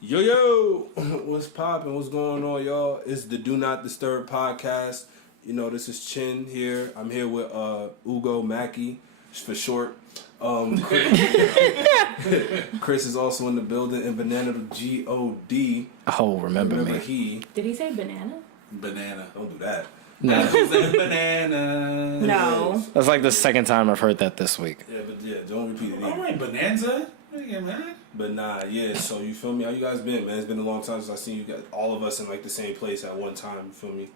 Yo, what's poppin'? What's going on, y'all? It's the Do Not Disturb podcast. You know, this is Chin here. I'm here with Ugo Mackey, for short. Chris is also in the building, and Banana G-O-D. Oh, remember me. He. Did he say banana? Banana. Don't do that. No. Banana. No. That's like the second time I've heard that this week. Yeah, don't repeat it. All right, Bonanza. Yeah, man. But nah, yeah, so you feel me? How you guys been, man? It's been a long time since I seen you guys, all of us in like the same place at one time, you feel me?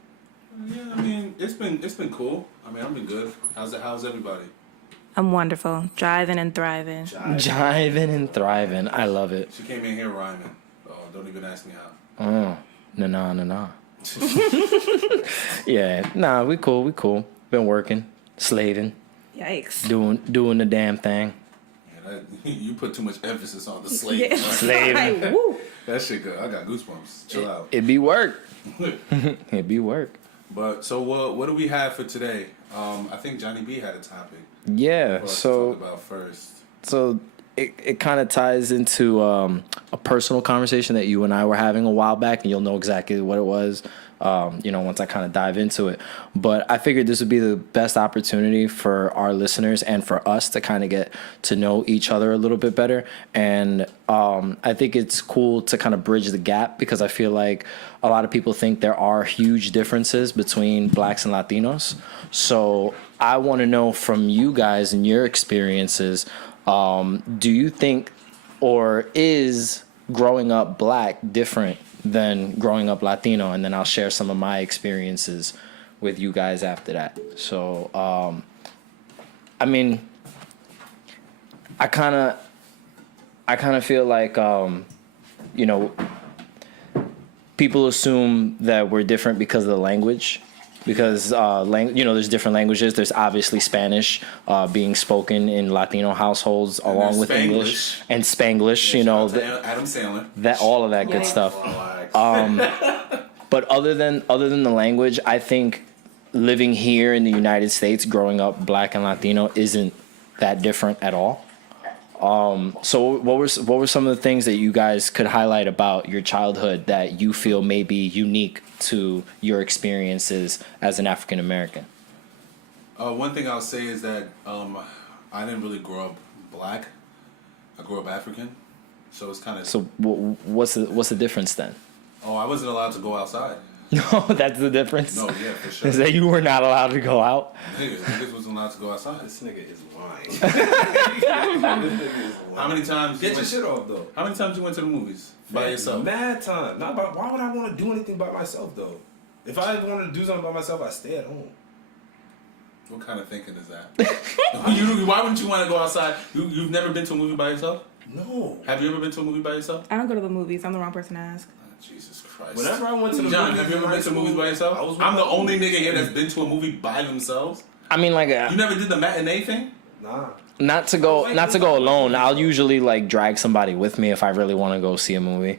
Yeah, I mean, it's been cool. I mean, I've been good. How's everybody? I'm wonderful. Driving and thriving. Jiving and thriving. I love it. She came in here rhyming. Oh, don't even ask me how. Oh, nah. Yeah, nah, we cool. Been working, slaving, Yikes. doing the damn thing. Yeah, you put too much emphasis on the slave. Yeah. Slaving. Like, woo. That shit good. I got goosebumps. Chill out. It be work. It be work. But so what do we have for today? I think Johnny B had a topic. Yeah, For us to so talk about first. So it kind of ties into a personal conversation that you and I were having a while back, and you'll know exactly what it was, once I kind of dive into it. But I figured this would be the best opportunity for our listeners and for us to kind of get to know each other a little bit better. And I think it's cool to kind of bridge the gap, because I feel like a lot of people think there are huge differences between blacks and Latinos. So I want to know from you guys and your experiences, do you think, or is growing up black different than growing up Latino? And then I'll share some of my experiences with you guys after that. So, I mean, I kind of feel like, people assume that we're different because of the language. Because there's different languages. There's obviously Spanish being spoken in Latino households, and along with Spanglish. English and Spanglish. Adam Sandler. All of that good stuff. But other than the language, I think living here in the United States, growing up black and Latino, isn't that different at all. So what were some of the things that you guys could highlight about your childhood that you feel may be unique to your experiences as an African American? One thing I'll say is that I didn't really grow up black. I grew up African, so it's kind of. So what's the difference then? Oh, I wasn't allowed to go outside. No, that's the difference. No, yeah, for sure. Is that you were not allowed to go out? Niggas wasn't allowed to go outside. This nigga is lying. How many times? Get your shit off, though. How many times you went to the movies by yourself? Mad time. Why would I want to do anything by myself, though? If I wanted to do something by myself, I stay at home. What kind of thinking is that? Why wouldn't you want to go outside? You've never been to a movie by yourself? No. Have you ever been to a movie by yourself? I don't go to the movies. I'm the wrong person to ask. Jesus Christ. Whenever I went to the John, movies, have you ever been to movies by yourself? I'm the only nigga here that's been to a movie by themselves. I mean, like you never did the matinee thing? Nah. Not to go alone. I'll usually like drag somebody with me if I really want to go see a movie.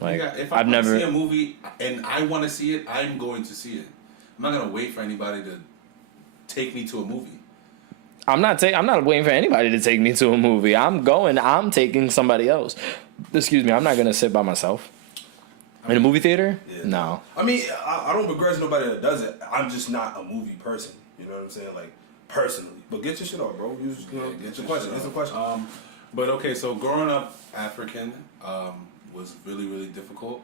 Like if I want to see a movie and I want to see it, I'm going to see it. I'm not gonna wait for anybody to take me to a movie. I'm not waiting for anybody to take me to a movie. I'm taking somebody else. Excuse me. I'm not gonna sit by myself in a movie theater. Yeah. No. I mean, I don't begrudge nobody that does it. I'm just not a movie person. You know what I'm saying? Like personally. But get your shit off, bro. Get your question. It's a question. But okay, so growing up African was really, really difficult.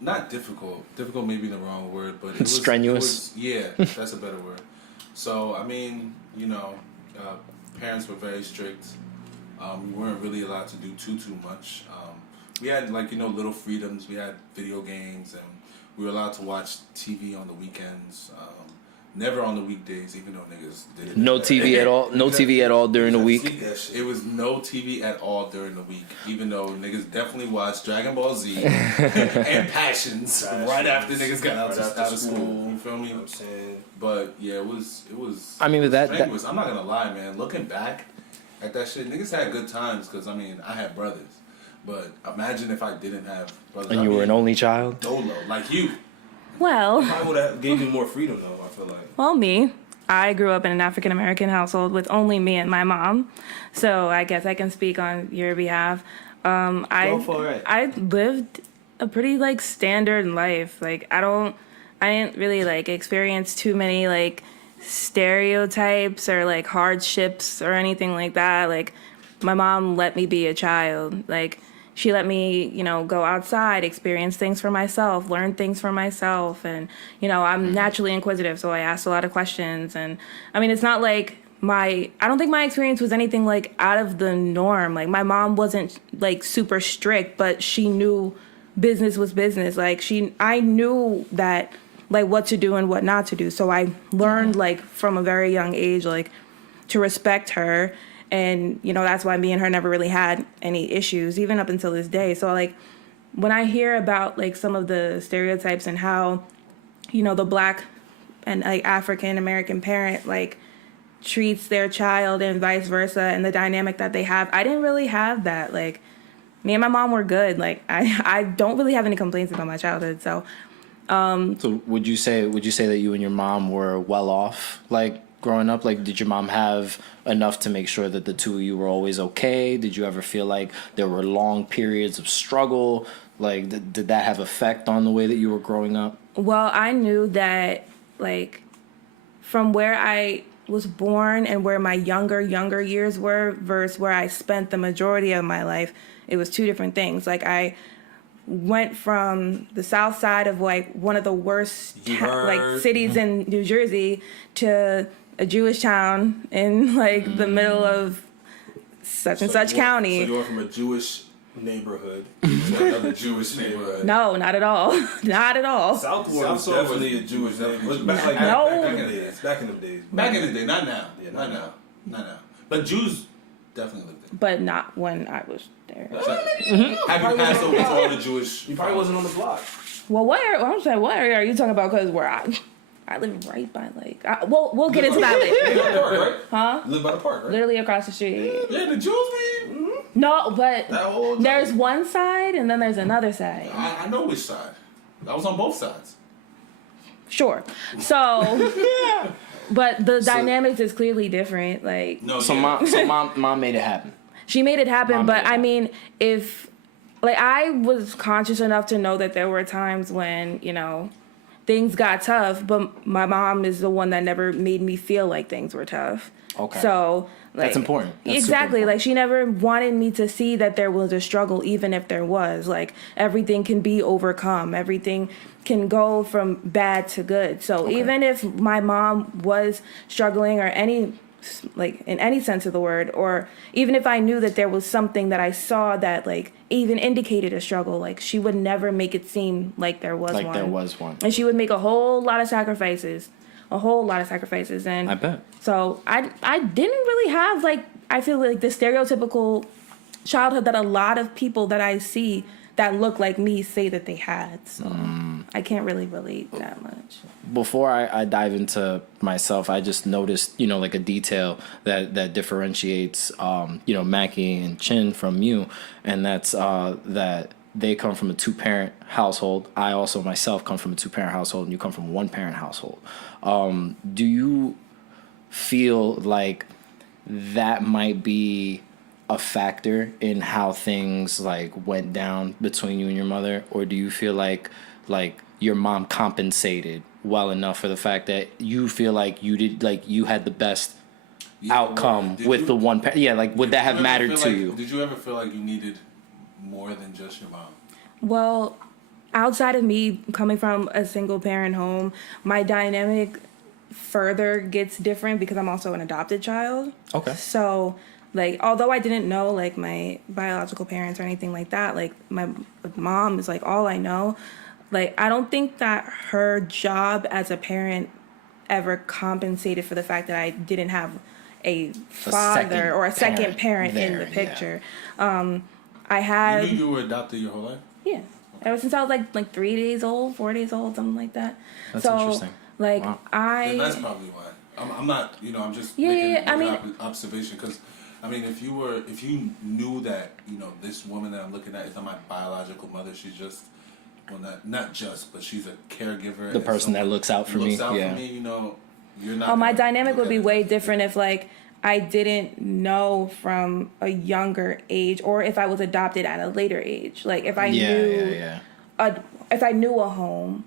Not difficult. Difficult may be the wrong word, but it was strenuous. Yeah, that's a better word. So I mean, parents were very strict. We weren't really allowed to do too much. We had little freedoms. We had video games, and we were allowed to watch TV on the weekends. Never on the weekdays, even though niggas did it. No TV at all. No TV at all during the week. It was no TV at all during the week, even though niggas definitely watched Dragon Ball Z and Passions right after niggas got out of school. You feel me? I'm saying, but yeah, it was. I mean, with that, I'm not gonna lie, man. Looking back at that shit, niggas had good times because I had brothers. But imagine if I didn't have brothers. And you were an only child. Dolo, like you. Well, I would have gave you more freedom though. I feel like. me. I grew up in an African American household with only me and my mom, so I guess I can speak on your behalf. Go for it. I lived a pretty like standard life. Like I didn't really like experience too many like stereotypes or like hardships or anything like that. Like my mom let me be a child. Like she let me, go outside, experience things for myself, learn things for myself. And, I'm naturally inquisitive, so I asked a lot of questions. And I mean, it's not like I don't think my experience was anything like out of the norm. Like my mom wasn't like super strict, but she knew business was business. Like I knew that like what to do and what not to do. So I learned like from a very young age, like to respect her. And, that's why me and her never really had any issues, even up until this day. So, like, when I hear about, like, some of the stereotypes and how, the Black and, like, African-American parent, like, treats their child and vice versa and the dynamic that they have, I didn't really have that. Like, me and my mom were good. Like, I don't really have any complaints about my childhood. So would you say that you and your mom were well off, like, growing up? Like, did your mom have enough to make sure that the two of you were always okay? Did you ever feel like there were long periods of struggle? Like, did that have effect on the way that you were growing up? Well, I knew that, like, from where I was born and where my younger years were versus where I spent the majority of my life, it was two different things. Like, I went from the south side of, like, one of the worst, cities in New Jersey to a Jewish town in, like, the middle of such and such county. So you went from a Jewish neighborhood to another Jewish neighborhood. No, not at all. Not at all. Southwood was definitely a Jewish neighborhood. Back in the days. Back in the days. Back in the day, not now. Yeah, not now. But Jews definitely lived there. But not when I was there. Have you passed over to all the Jewish? You probably wasn't on the block. Well, I'm saying, what area are you talking about? Because where I live right by, like, we'll get into that later. You live by the park, right? Huh? You live by the park, right? Literally across the street. Yeah, the Jews be. No, but That whole there's one side and then there's another side. I know which side. I was on both sides. Sure. So, but the dynamics is clearly different. Like, No, Mom made it happen. she made it happen, but I mean, if, like, I was conscious enough to know that there were times when, things got tough, but my mom is the one that never made me feel like things were tough. Okay. So, like, that's important. That's exactly. super important. Like, she never wanted me to see that there was a struggle, even if there was. Like, everything can be overcome. Everything can go from bad to good. So even if my mom was struggling or like in any sense of the word, or even if I knew that there was something that I saw that like even indicated a struggle, like she would never make it seem like there was one. And she would make a whole lot of sacrifices. And I bet. So I didn't really have, like, I feel like the stereotypical childhood that a lot of people that I see that look like me say that they had. So I can't really relate that much. Before I dive into myself, I just noticed, like a detail that differentiates, Mackie and Chin from you, and that's that they come from a two-parent household. I also myself come from a two-parent household, and you come from a one-parent household. Do you feel like that might be a factor in how things like went down between you and your mother, or do you feel like your mom compensated well enough for the fact that you feel like you had the best outcome with the one parent? Yeah, like would that have mattered to you? Did you ever feel like you needed more than just your mom? Well, outside of me coming from a single parent home, my dynamic further gets different because I'm also an adopted child. Okay. So, like, although I didn't know, like, my biological parents or anything like that, like, my mom is, like, all I know. Like, I don't think that her job as a parent ever compensated for the fact that I didn't have a father or a second parent in the picture. Yeah. I had... You knew you were adopted your whole life? Yeah. Ever since I was, like 3 days old, 4 days old, something like that. That's so, interesting. Like, wow. Then that's probably why. I'm not, I'm just making an observation because, I mean, if you knew that, this woman that I'm looking at is not my biological mother, she's just, well, not just, but she's a caregiver. The person that looks out for me. Looks out for me, you're not. Oh, my dynamic would be way different if, like, I didn't know from a younger age, or if I was adopted at a later age. Like if I if I knew a home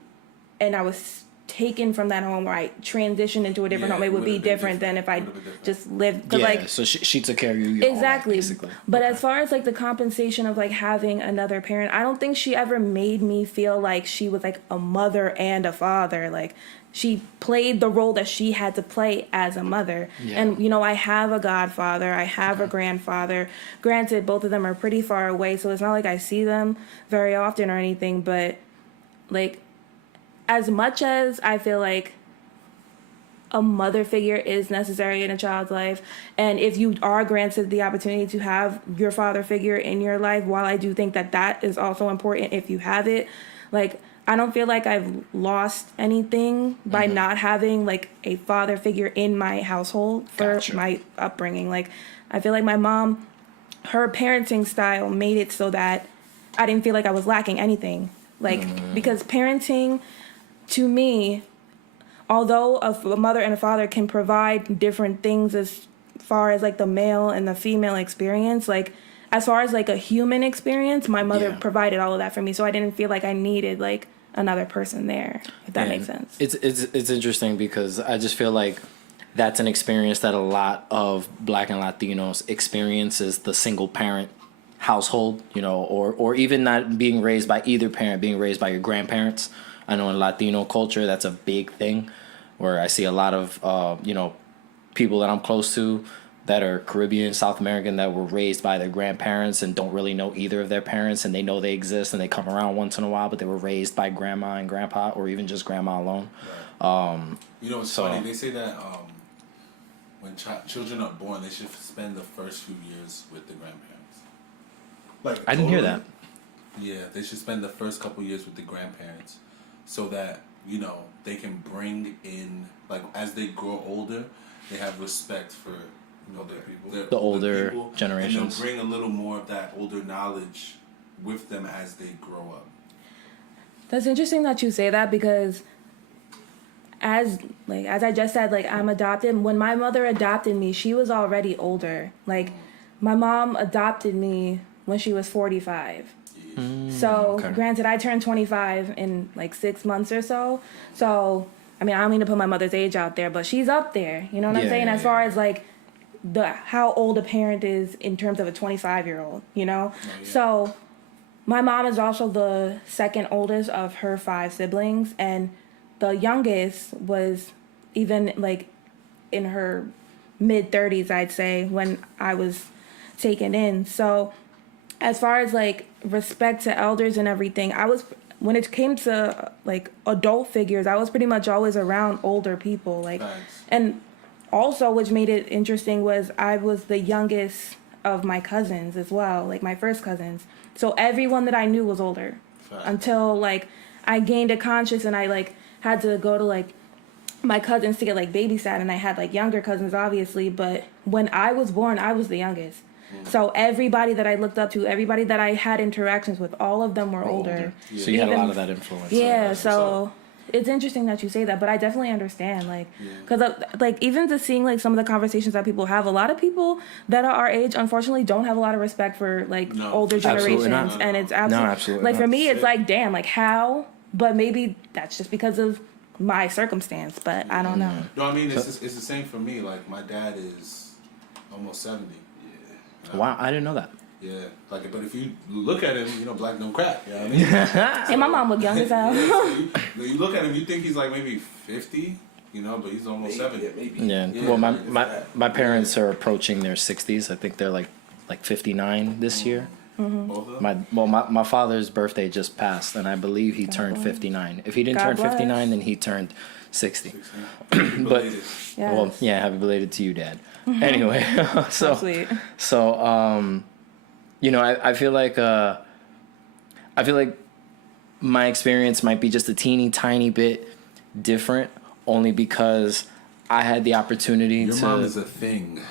and I was taken from that home, or I transitioned into a different home, it would be different than if I just lived. Yeah, so she took care of you your exactly. whole life, basically. But as far as like the compensation of like having another parent, I don't think she ever made me feel like she was like a mother and a father. Like she played the role that she had to play as a mother. Yeah. And, you know, I have a godfather, I have a grandfather. Granted, both of them are pretty far away, so it's not like I see them very often or anything, but like as much as I feel like a mother figure is necessary in a child's life, and if you are granted the opportunity to have your father figure in your life, while I do think that that is also important if you have it, like I don't feel like I've lost anything by not having like a father figure in my household for my upbringing. Like I feel like my mom, her parenting style made it so that I didn't feel like I was lacking anything. Like because parenting, to me, although a mother and a father can provide different things as far as like the male and the female experience, like as far as like a human experience, my mother provided all of that for me, so I didn't feel like I needed like another person there, if that makes sense. It's interesting because I just feel like that's an experience that a lot of Black and Latinos experiences, the single parent household, you know, or even not being raised by either parent, being raised by your grandparents. I know in Latino culture that's a big thing, where I see a lot of you know, people that I'm close to that are Caribbean, South American, that were raised by their grandparents and don't really know either of their parents, and they know they exist and they come around once in a while, but they were raised by grandma and grandpa, or even just grandma alone. Right. You know, it's funny. They say that when children are born, they should spend the first few years with the grandparents. Like I didn't hear that. Yeah, they should spend the first couple years with the grandparents, so that, you know, they can bring in, like, as they grow older, they have respect for, you know, their people, the older people, generations, and they'll bring a little more of that older knowledge with them as they grow up. That's interesting that you say that, because as I just said, like, I'm adopted. When my mother adopted me, she was already older. Like, my mom adopted me when she was 45. So, granted, I turned 25 in like 6 months or so. So, I mean, I don't mean to put my mother's age out there, but she's up there. You know what I'm saying? As far as like how old a parent is in terms of a 25-year-old, you know? So, my mom is also the second oldest of her 5 siblings, and the youngest was even like in her mid-30s, I'd say, when I was taken in. So, as far as like respect to elders and everything, when it came to like adult figures, I was pretty much always around older people. Like, and also, which made it interesting, was I was the youngest of my cousins as well, like my first cousins. So everyone that I knew was older until like I gained a conscience and I like had to go to like my cousins to get like babysat, and I had like younger cousins obviously, but when I was born, I was the youngest. So everybody that I looked up to, everybody that I had interactions with, all of them were older. So you had a lot of that influence. Yeah, so it's interesting that you say that, but I definitely understand, like, because like even just seeing like some of the conversations that people have, a lot of people that are our age unfortunately don't have a lot of respect for like older generations, and it's absolutely like for me it's like, damn, like how? But maybe that's just because of my circumstance, but I don't know. No, I mean it's the same for me. Like my dad is almost 70. Wow, I didn't know that. Yeah, like, but if you look at him, you know, black don't crack. You know what I mean? And my mom looked young as hell. So you look at him, you think he's like maybe 50, you know, but he's almost 70. Yeah. Well, my parents are approaching their 60s. I think they're like 59 this year. Both of them? My father's birthday just passed, and I believe he turned 59. If he didn't turn 59, then he turned 60. But well, yeah, happy belated to you, Dad. Anyway, so you know, I feel like my experience might be just a teeny tiny bit different, only because I had the opportunity Your mom is a thing.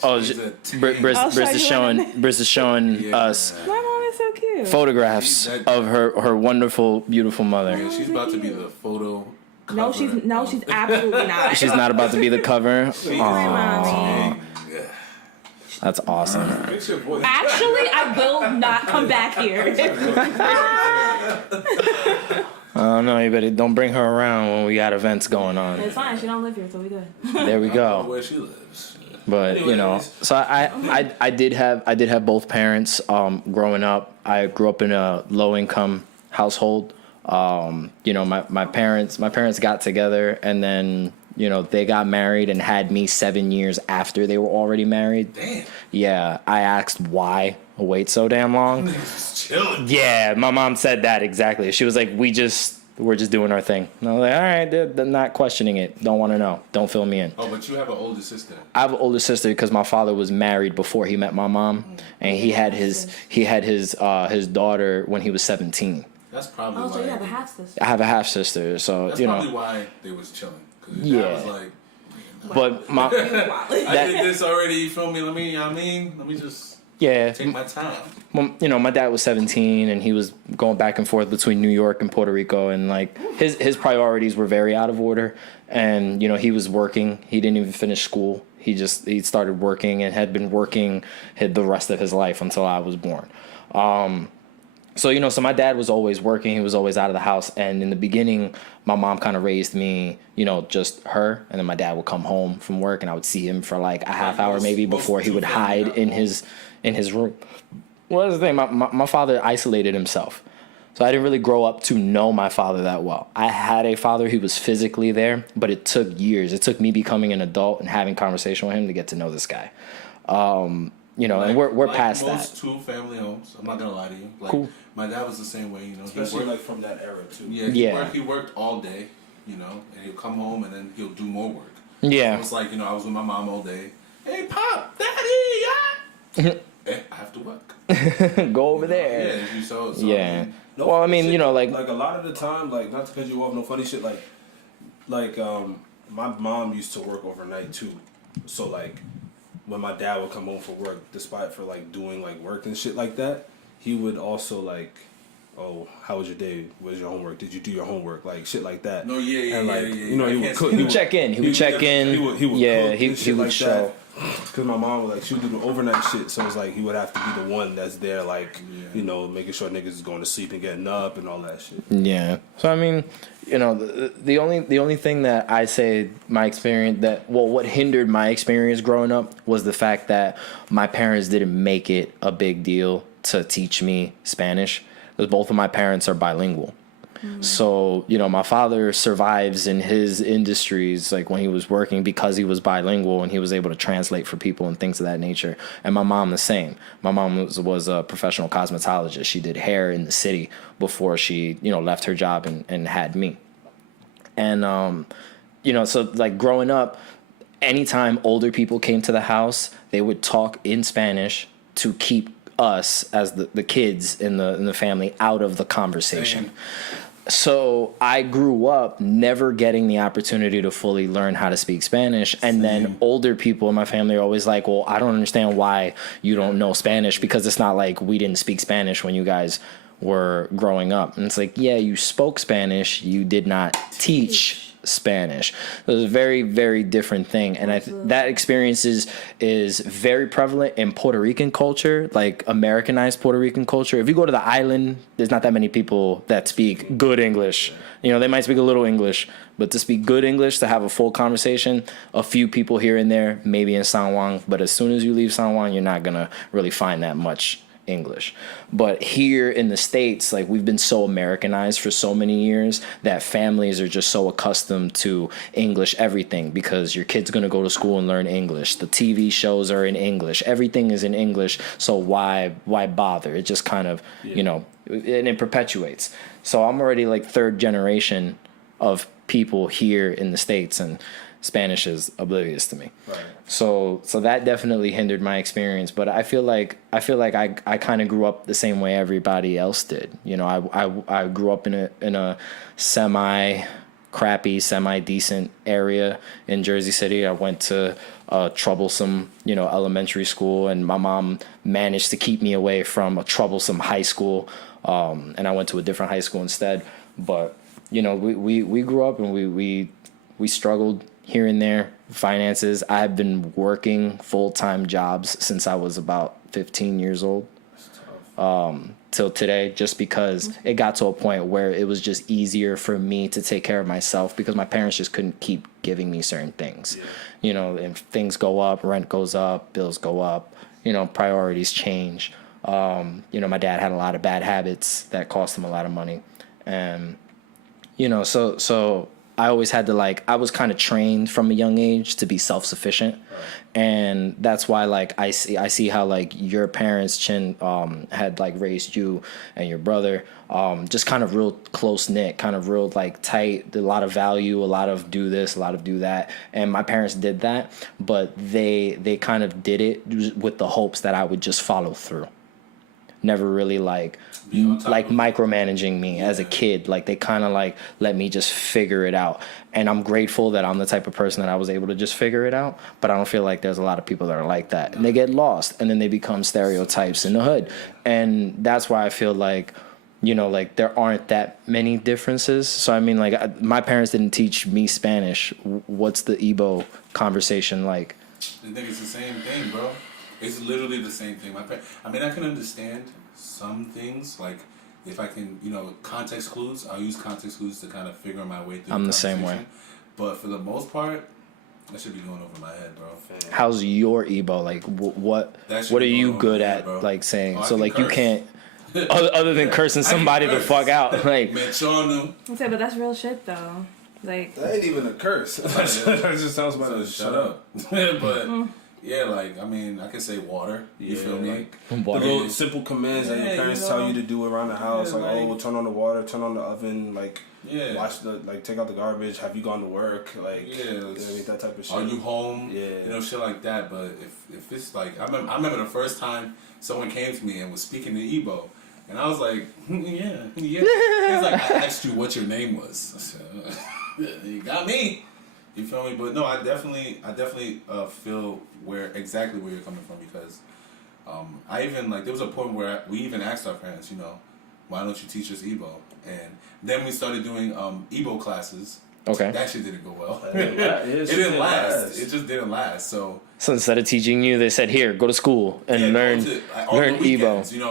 Briss is showing us My mom is so cute. photographs of her wonderful, beautiful mother. Yeah, she's about to be the photo No, she's absolutely not. She's not about to be the cover. Hi, mommy. That's awesome. Fix your voice. Actually, I will not come back here. Oh no, you better don't bring her around when we got events going on. It's fine. She don't live here, so we good. There we I don't know go. where she lives. But you know, so I did have both parents. Growing up, I grew up in a low income household. You know, my parents got together, and then you know they got married and had me 7 years after they were already married. Damn. Yeah, I asked why wait so damn long. Just chilling. Yeah, my mom said that exactly. She was like, we're just doing our thing. And I was like, all right, they're not questioning it. Don't want to know. Don't fill me in. Oh, but you have an older sister. I have an older sister because my father was married before he met my mom, and he had his daughter when he was 17. That's probably Oh, why. so you have a half sister. I have a half sister, so That's you probably know. why they was chilling. Cause Yeah. I was like, But my I did this already. You feel me? Let me just yeah, take my time. well, you know, my dad was 17 and he was going back and forth between New York and Puerto Rico, and like his priorities were very out of order. And you know, he was working. He didn't even finish school. He started working and had been working the rest of his life until I was born. So, you know, so my dad was always working. He was always out of the house. And in the beginning, my mom kind of raised me, you know, just her. And then my dad would come home from work and I would see him for like a half hour maybe before he would hide in his room. Well, that's the thing. My father isolated himself. So I didn't really grow up to know my father that well. I had a father who was physically there, but it took years. It took me becoming an adult and having conversation with him to get to know this guy. You know, and we're like past most that. two-family homes. I'm not gonna lie to you. Like, Cool. My dad was the same way. You know, Especially like from that era too. he worked all day. You know, and he'll come home and then he'll do more work. Yeah. It was like, you know, I was with my mom all day. Hey, Pop, Daddy, I have to work. Go over there. Yeah, you saw. So, Yeah. No Well, I funny mean, shit, you know, like a lot of the time, like not to cut you off, no funny shit. Like my mom used to work overnight too, so like when my dad would come home for work, despite for like doing like work and shit like that, he would also like, oh, how was your day? What was your homework? Did you do your homework? Like shit like that. No, yeah. And like you know, I he would can't cook. see he would check in. He would check in. He would yeah, cook he and shit would like show. that. Because my mom would like, she would do the overnight shit, so it's like he would have to be the one that's there, like, you know, making sure niggas is going to sleep and getting up and all that shit. Yeah. So I mean, you know, the only thing that I say my experience what hindered my experience growing up was the fact that my parents didn't make it a big deal to teach me Spanish, because both of my parents are bilingual. So, you know, my father survives in his industries, like when he was working, because he was bilingual and he was able to translate for people and things of that nature. And my mom the same. My mom was a professional cosmetologist. She did hair in the city before she, you know, left her job and had me. And, you know, so like growing up, anytime older people came to the house, they would talk in Spanish to keep us as the kids in the family out of the conversation. Same. So I grew up never getting the opportunity to fully learn how to speak Spanish. And then older people in my family are always like, well, I don't understand why you don't know Spanish, because it's not like we didn't speak Spanish when you guys were growing up. And it's like, yeah, you spoke Spanish, you did not teach Spanish. It was a very, very different thing. And that experience is very prevalent in Puerto Rican culture, like Americanized Puerto Rican culture. If you go to the island, there's not that many people that speak good English. You know, they might speak a little English, but to speak good English, to have a full conversation, a few people here and there, maybe in San Juan. But as soon as you leave San Juan, you're not going to really find that much English. But here in the States, like, we've been so Americanized for so many years that families are just so accustomed to English everything, because your kid's going to go to school and learn English. The TV shows are in English. Everything is in English. So why bother? It just kind of, you know, and it perpetuates. So I'm already like third generation of people here in the States, and Spanish is oblivious to me. Right. So that definitely hindered my experience. But I feel like I kind of grew up the same way everybody else did. You know, I grew up in a semi crappy, semi decent area in Jersey City. I went to a troublesome, you know, elementary school, and my mom managed to keep me away from a troublesome high school. And I went to a different high school instead. But we grew up and we struggled here and there, finances. I've been working full-time jobs since I was about 15 years old. Till today, just because it got to a point where it was just easier for me to take care of myself because my parents just couldn't keep giving me certain things. And things go up, rent goes up, bills go up, priorities change. My dad had a lot of bad habits that cost him a lot of money. And, so I always had to I was kind of trained from a young age to be self-sufficient. And that's why I see how your parents had raised you and your brother just kind of real close knit, kind of real tight, a lot of value, a lot of do this, a lot of do that. And my parents did that, but they kind of did it with the hopes that I would just follow through. Never really micromanaging me as a kid. They kind of let me just figure it out. And I'm grateful that I'm the type of person that I was able to just figure it out. But I don't feel like there's a lot of people that are like that. And they get lost and then they become stereotypes in the hood. And that's why I feel there aren't that many differences. So, my parents didn't teach me Spanish. What's the Igbo conversation like? I think it's the same thing, bro. It's literally the same thing. I can understand some things, if I can, context clues. I'll use context clues to kind of figure my way through. I'm the same way. But for the most part, that should be going over my head, bro. How's your Igbo? What are you good at, saying? Oh, so you curse. can't, other than cursing somebody the fuck out, but that's real shit though. That ain't even a curse. That just sounds about to shut up. But. Yeah, I can say water. You feel me? Water. The little simple commands that your parents tell you to do around the house, turn on the water, turn on the oven, wash take out the garbage. Have you gone to work? That type of shit. Are you home? Yeah, shit like that. But if it's I remember the first time someone came to me and was speaking in Igbo, and I was like, yeah. He was like, I asked you what your name was. I said, you got me. You feel me? But no, I definitely feel exactly where you're coming from because I even there was a point where we even asked our parents, why don't you teach us Igbo? And then we started doing Igbo classes. Okay. That shit didn't go well. It didn't last. It just didn't last. So instead of teaching you, they said, "Here, go to school and learn Igbo." You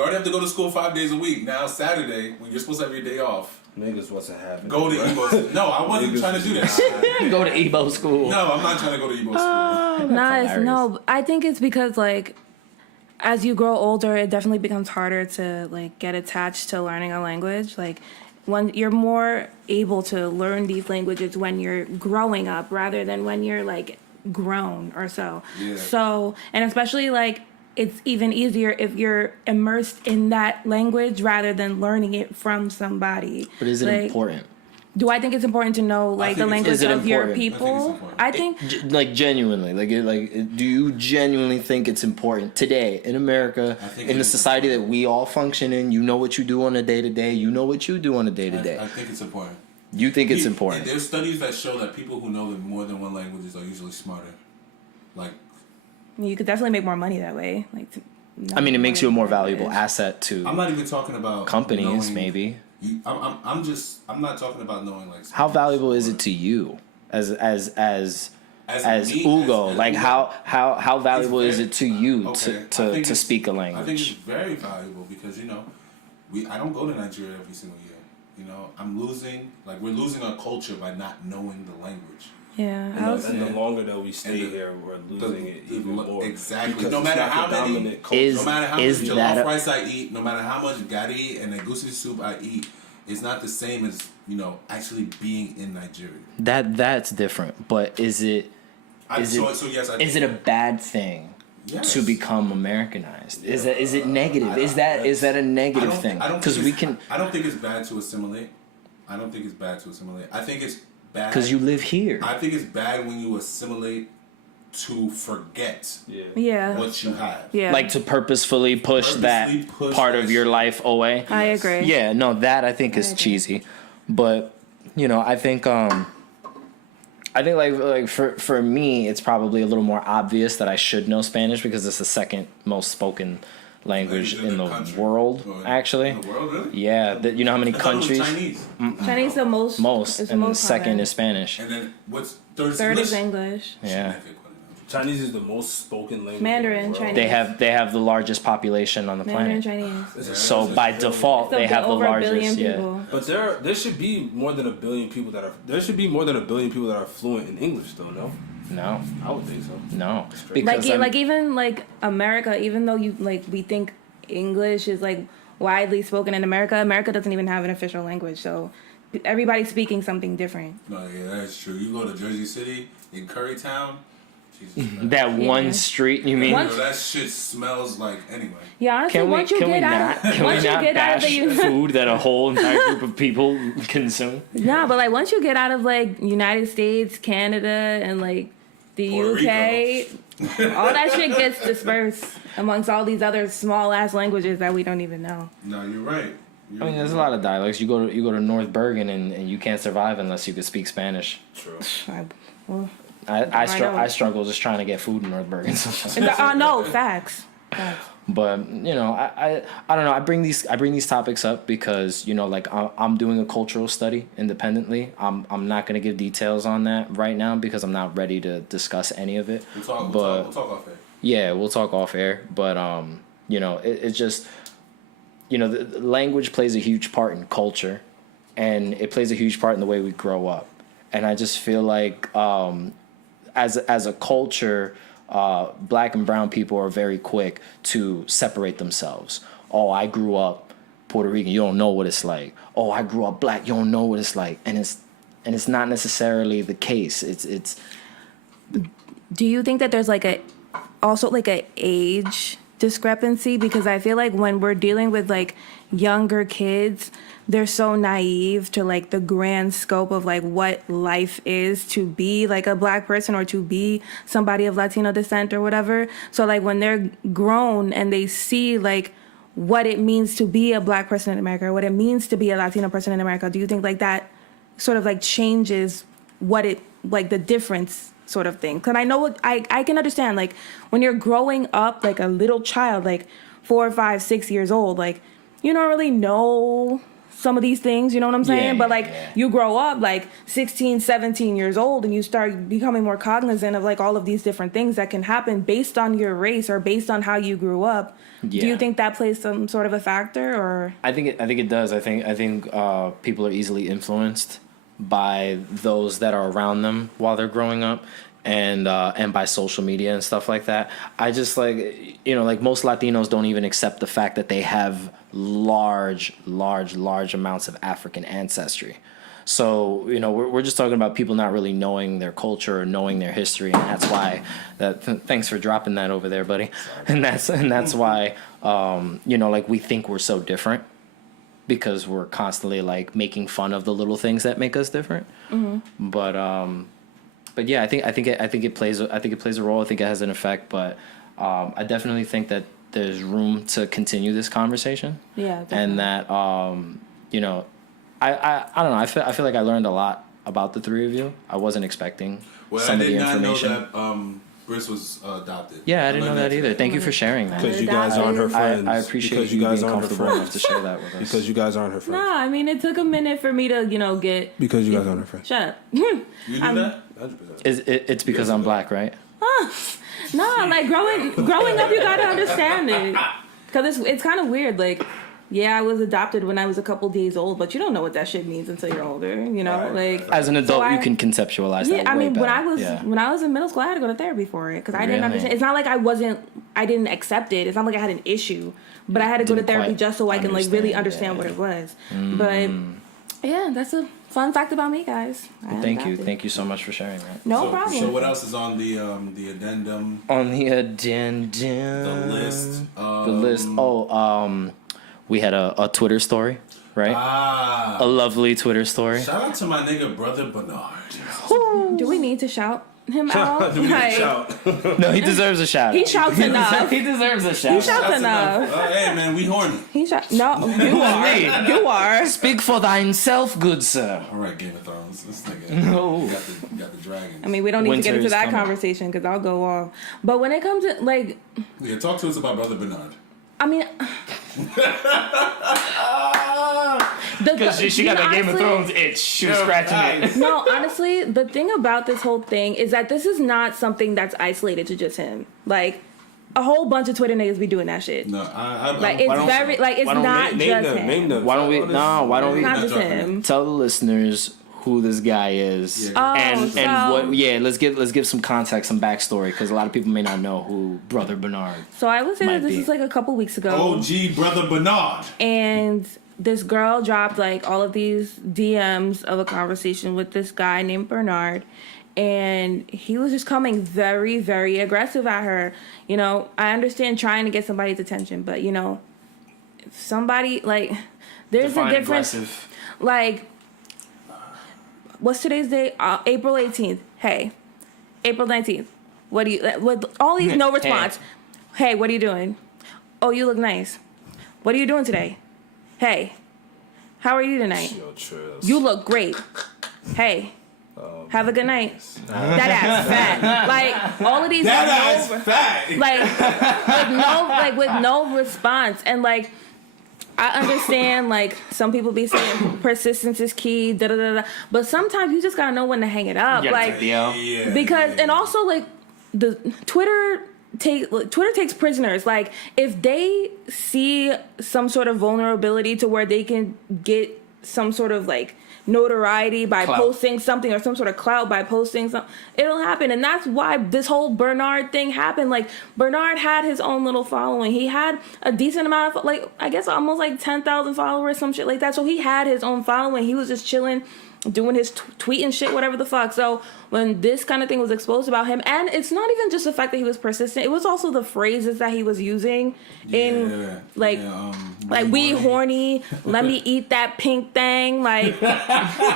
already have to go to school 5 days a week. Now Saturday, when you're supposed to have your day off. Niggas wasn't having. Go to Igbo. No, I wasn't trying to do that. Go to Igbo school. No, I'm not trying to go to Igbo school. Nice. No, I think it's because as you grow older, it definitely becomes harder to get attached to learning a language. When you're more able to learn these languages when you're growing up rather than when you're grown or so. Yeah. So, and especially it's even easier if you're immersed in that language rather than learning it from somebody. But is it important? Do I think it's important to know the language of your people? I think genuinely, do you genuinely think it's important today in America, in the society that we all function in? You know what you do on a day to day. You know what you do on a day to day. I think it's important. You think it's important? There's studies that show that people who know more than one language are usually smarter. You could definitely make more money that way. It makes you a more valuable asset to. I'm not even talking about companies, maybe. I'm not talking about knowing how valuable is it to you as Ugo? How valuable is it to you to speak a language? I think it's very valuable because I don't go to Nigeria every single year. I'm losing we're losing our culture by not knowing the language. Yeah, and the longer that we stay here, we're losing it even more. Exactly. No matter how many jollof rice I eat, no matter how much gari and egusi soup I eat, it's not the same as actually being in Nigeria. That's different. But is it a bad thing to become Americanized? Yeah. Is it negative? Is that a negative thing? Because we can. I don't think it's bad to assimilate. I think it's bad because you live here. I think it's bad when you assimilate to forget yeah. what you have. Yeah. Like to purposefully push that part of your life away. I agree. Yeah, no, that I think is cheesy. But, you know, I think like for me, it's probably a little more obvious that I should know Spanish because it's the second most spoken language Language in the country. world, actually. In the world, really? Yeah, you know how many I thought it was countries? Chinese. Chinese the most. Most, Is the and then most second common. is Spanish. And then what's third? Third English? is English. Yeah. Chinese is the most spoken language. Mandarin, in the world. Chinese. They have the largest population on the Mandarin planet. Chinese. So by default, It's they have the over a billion largest. Yeah. people. But there should be more than a billion people that are. There should be more than a billion people that are fluent in English, though. No, No, I would think so. no. Like even like America, even though we think English is like widely spoken in America, America doesn't even have an official language, so everybody's speaking something different. No, yeah, that's true. You go to Jersey City in Currytown, Jesus Christ. that one Yeah. street, you mean? Once- Yo, that shit smells like anyway. Yeah, honestly, Can we, once you can we get out, not, can we once you not get out of bash the food that a whole entire group of people consume? nah, but like once you get out of like United States, Canada, and like the Puerto UK, all that shit gets dispersed amongst all these other small ass languages that we don't even know. No, you're right. I mean, there's a lot of dialects. You go to North Bergen and you can't survive unless you could speak Spanish. True. Well, I know. struggle just trying to get food in North Bergen sometimes. no, facts. But you know, I don't know. I bring these topics up because, you know, like I'm doing a cultural study independently. I'm not gonna give details on that right now because I'm not ready to discuss any of it. We'll talk off air. Yeah, we'll talk off air. But you know, it's just, you know, the language plays a huge part in culture, and it plays a huge part in the way we grow up. And I just feel like as a culture, black and brown people are very quick to separate themselves. Oh, I grew up Puerto Rican, you don't know what it's like. Oh, I grew up black, you don't know what it's like. And it's not necessarily the case. It's Do you think that there's also a age discrepancy? Because I feel like when we're dealing with like younger kids, they're so naive to like the grand scope of like what life is to be like a black person or to be somebody of Latino descent or whatever. So like when they're grown and they see like what it means to be a black person in America or what it means to be a Latino person in America, do you think like that sort of like changes what it like the difference sort of thing? Because I know I can understand like when you're growing up like a little child, like 4, 5, 6 years old, like you don't really know some of these things, you know what I'm saying? Yeah, but like yeah. you grow up like 16, 17 years old and you start becoming more cognizant of like all of these different things that can happen based on your race or based on how you grew up. Yeah. Do you think that plays some sort of a factor or? I think it does. I think people are easily influenced by those that are around them while they're growing up, and by social media and stuff like that. I just like, you know, like most Latinos don't even accept the fact that they have large amounts of African ancestry. So, you know, we're just talking about people not really knowing their culture or knowing their history, and that's why thanks for dropping that over there, buddy. And that's why you know, like we think we're so different because we're constantly like making fun of the little things that make us different. Mm-hmm. But yeah, I think it plays a role. I think it has an effect, but I definitely think that there's room to continue this conversation. Yeah, definitely. And that you know, I don't know. I feel like I learned a lot about the three of you. I wasn't expecting some of the information. I did not know that Briss was adopted. Yeah, I didn't know that either. Thank you for sharing that. Because you guys aren't her friends. I appreciate because you guys being aren't her comfortable enough friends. to share that with us. Because you guys aren't her friends. Nah, I mean, it took a minute for me to, you know, get... Because you guys aren't her friends. Shut up. You knew that? 100%. It's because I'm black, right? Nah, like, growing up, you gotta understand it. Because it's kind of weird, like... Yeah, I was adopted when I was a couple days old, but you don't know what that shit means until you're older, you know? Right. Like As an adult, so you can conceptualize yeah, that. I way mean, better. when I was in middle school, I had to go to therapy for it because I didn't Really? understand. It's not like I didn't accept it. It's not like I had an issue, but I had to go to Didn't therapy quite just so I can like really understand, understand yeah. what it was. But yeah, that's a fun fact about me, guys. Thank you so much for sharing that. No problem. So what else is on the addendum? On the addendum, The list. the list. We had a Twitter story, right? A lovely Twitter story. Shout out to my nigga brother Bernard. Do we need to shout him out? Do we need to Like, shout? No, he deserves a shout. He shouts enough. He deserves a shout. He shouts enough. Hey man, we horny. He shot. No, you are. You are. Speak for thyself, good sir. All right, Game of Thrones. This nigga No. got the dragons. I mean, we don't need to get Winter into is that coming. conversation because I'll go off. But when it comes to like, Yeah, talk to us about brother Bernard. I mean, Because she got that Game of Thrones itch. She was scratching it. No, honestly, the thing about this whole thing is that this is not something that's isolated to just him. Like, a whole bunch of Twitter niggas be doing that shit. No, like it's very like it's not just him. Why don't we? No, why don't we? Not just him. Tell the listeners who this guy is, and what? Yeah, let's give some context, some backstory, because a lot of people may not know who Brother Bernard. So I would say that this be. is like a couple weeks ago. OG Brother Bernard. And this girl dropped like all of these DMs of a conversation with this guy named Bernard. And he was just coming very, very aggressive at her. You know, I understand trying to get somebody's attention, but you know, if somebody like, there's Define a difference. Aggressive. Like, what's today's date? April 18th. Hey, April 19th. What do you? With all these no response. Hey, what are you doing? Oh, you look nice. What are you doing today? Hey, how are you tonight? You look great. Hey. Have a good night. That ass fat. Like all of these. That ass fat. With no response. And like, I understand like some people be saying persistence is key. Da da da da. But sometimes you just gotta know when to hang it up. Like because and also like the Twitter takes prisoners. Like if they see some sort of vulnerability to where they can get some sort of like notoriety by posting something or some sort of clout by posting something, it'll happen. And that's why this whole Bernard thing happened. Like Bernard had his own little following. He had a decent amount of like, I guess almost like 10,000 followers, some shit like that. So he had his own following. He was just chilling, doing his tweet and shit, whatever the fuck. So when this kind of thing was exposed about him, and it's not even just the fact that he was persistent, it was also the phrases that he was using like we horny, let me eat that pink thing, like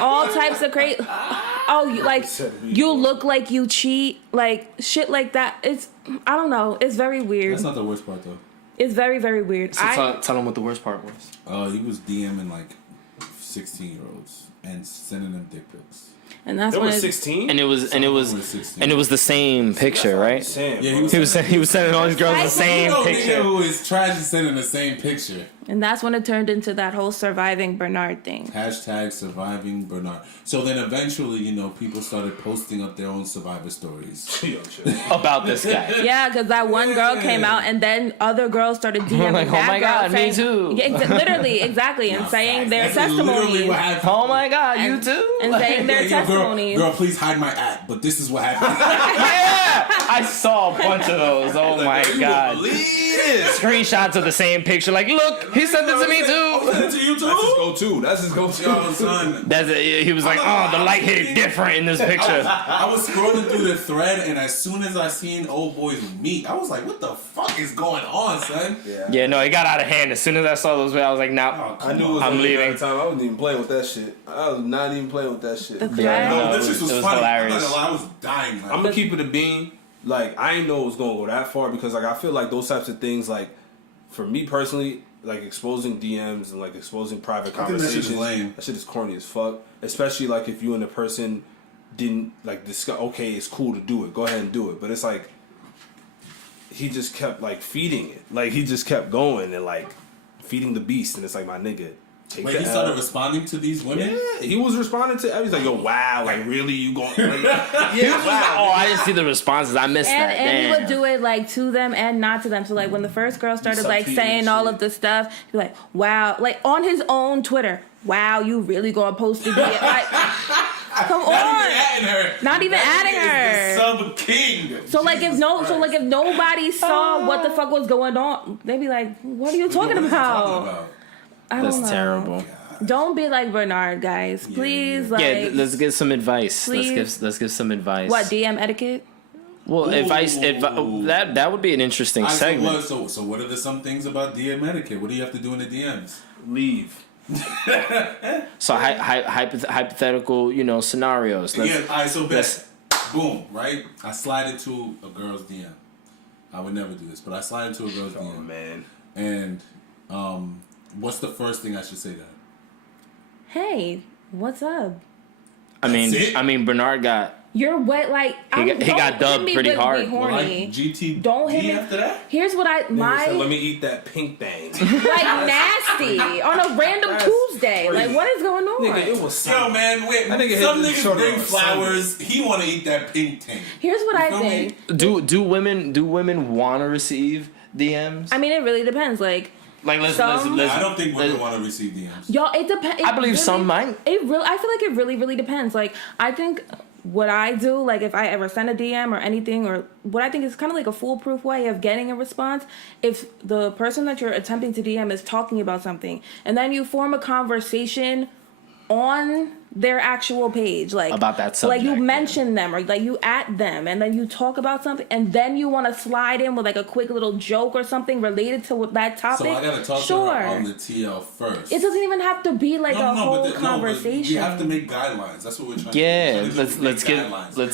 all types of crazy. Oh, like you look like you cheat, like shit like that. It's, I don't know, it's very weird. That's not the worst part though. It's very, very weird. So tell them what the worst part was. He was DMing like 16-year-olds and sending them dick pics. And that's there when was 16, and it was the same picture, right? Same, yeah, he was sending all these girls the same picture. Nigga who is trash is sending the same picture. And that's when it turned into that whole surviving Bernard thing. Hashtag surviving Bernard. So then eventually, you know, people started posting up their own survivor stories about this guy. Yeah, because that one girl came out, and then other girls started DMing like, that oh my girl God, saying, me too. Yeah, literally, exactly, and saying their testimonies. Oh my God, you too. And saying their testimonies. Girl, please hide my app. But this is what happened. Yeah, I saw a bunch of those. Oh my God. Screenshots of the same picture. Like, look, he sent this to me too. Sent it to you too. That's his go-to. Yo, son. He was like, oh, the light hit different in this picture. I was scrolling through the thread, and as soon as I seen old boys meet, I was like, what the fuck is going on, son? Yeah, no, it got out of hand. As soon as I saw those, I was like, nah, I knew it was I'm leaving. Time. I wasn't even playing with that shit. I was not even playing with that shit. This shit was funny. Hilarious. I was dying. I'm gonna keep it a bean. Like, I didn't know it was gonna go that far, because like I feel like those types of things, like for me personally, like exposing DMs and like exposing private conversations, that shit is corny as fuck. Especially like if you and the person didn't like discuss, okay, it's cool to do it, go ahead and do it. But it's like he just kept like feeding it. Like he just kept going and like feeding the beast, and it's like, my nigga, wait, he started responding to these women? Yeah, he was responding to everything. Like, yo, wow, like really, you going? Like, yeah, wow. Oh, I didn't see the responses. I missed that. And he would do it like to them and not to them. So like when the first girl started like saying all of the stuff, he'd be like, wow, like on his own Twitter, wow, you really gonna post it? Like, come on, not even adding her. Sub king. So like if nobody saw what the fuck was going on, they'd be like, what are you talking about? That's terrible. Don't be like Bernard, guys. Please, like. Let's give some advice. Please. Let's give some advice. What, DM etiquette? Well, advice. That would be an interesting segment. So what are some things about DM etiquette? What do you have to do in the DMs? Leave. So hypothetical, scenarios. So best. Boom, right? I slide into a girl's DM. I would never do this, but I slide into a girl's DM. Man. And what's the first thing I should say to her? Hey, what's up? I mean, Bernard got You're wet, like He got dubbed pretty hard. Horny. Like GT. Don't hit me after that. Here's what Nigga said, let me eat that pink bang. like nasty on a random Tuesday. crazy. Like, what is going on? Nigga, it was Yo, man, wait. That nigga Some hit the niggas shorty bring on flowers. He want to eat that pink thing. Here's what I feel me? think. Do women want to receive DMs? I mean, it really depends. Like let's I don't think women want to receive DMs. y'all, it depends. I believe some might. I feel like it really depends. Like, I think what I do, like if I ever send a DM or anything, or what I think is kind of like a foolproof way of getting a response, if the person that you're attempting to DM is talking about something, and then you form a conversation on their actual page, like about that subject, like you mention them or like you at them, and then you talk about something, and then you want to slide in with like a quick little joke or something related to that topic. So I gotta talk to her on the TL first. It doesn't even have to be like a whole but conversation. we have to make guidelines. That's what we're trying Yeah, to do. let's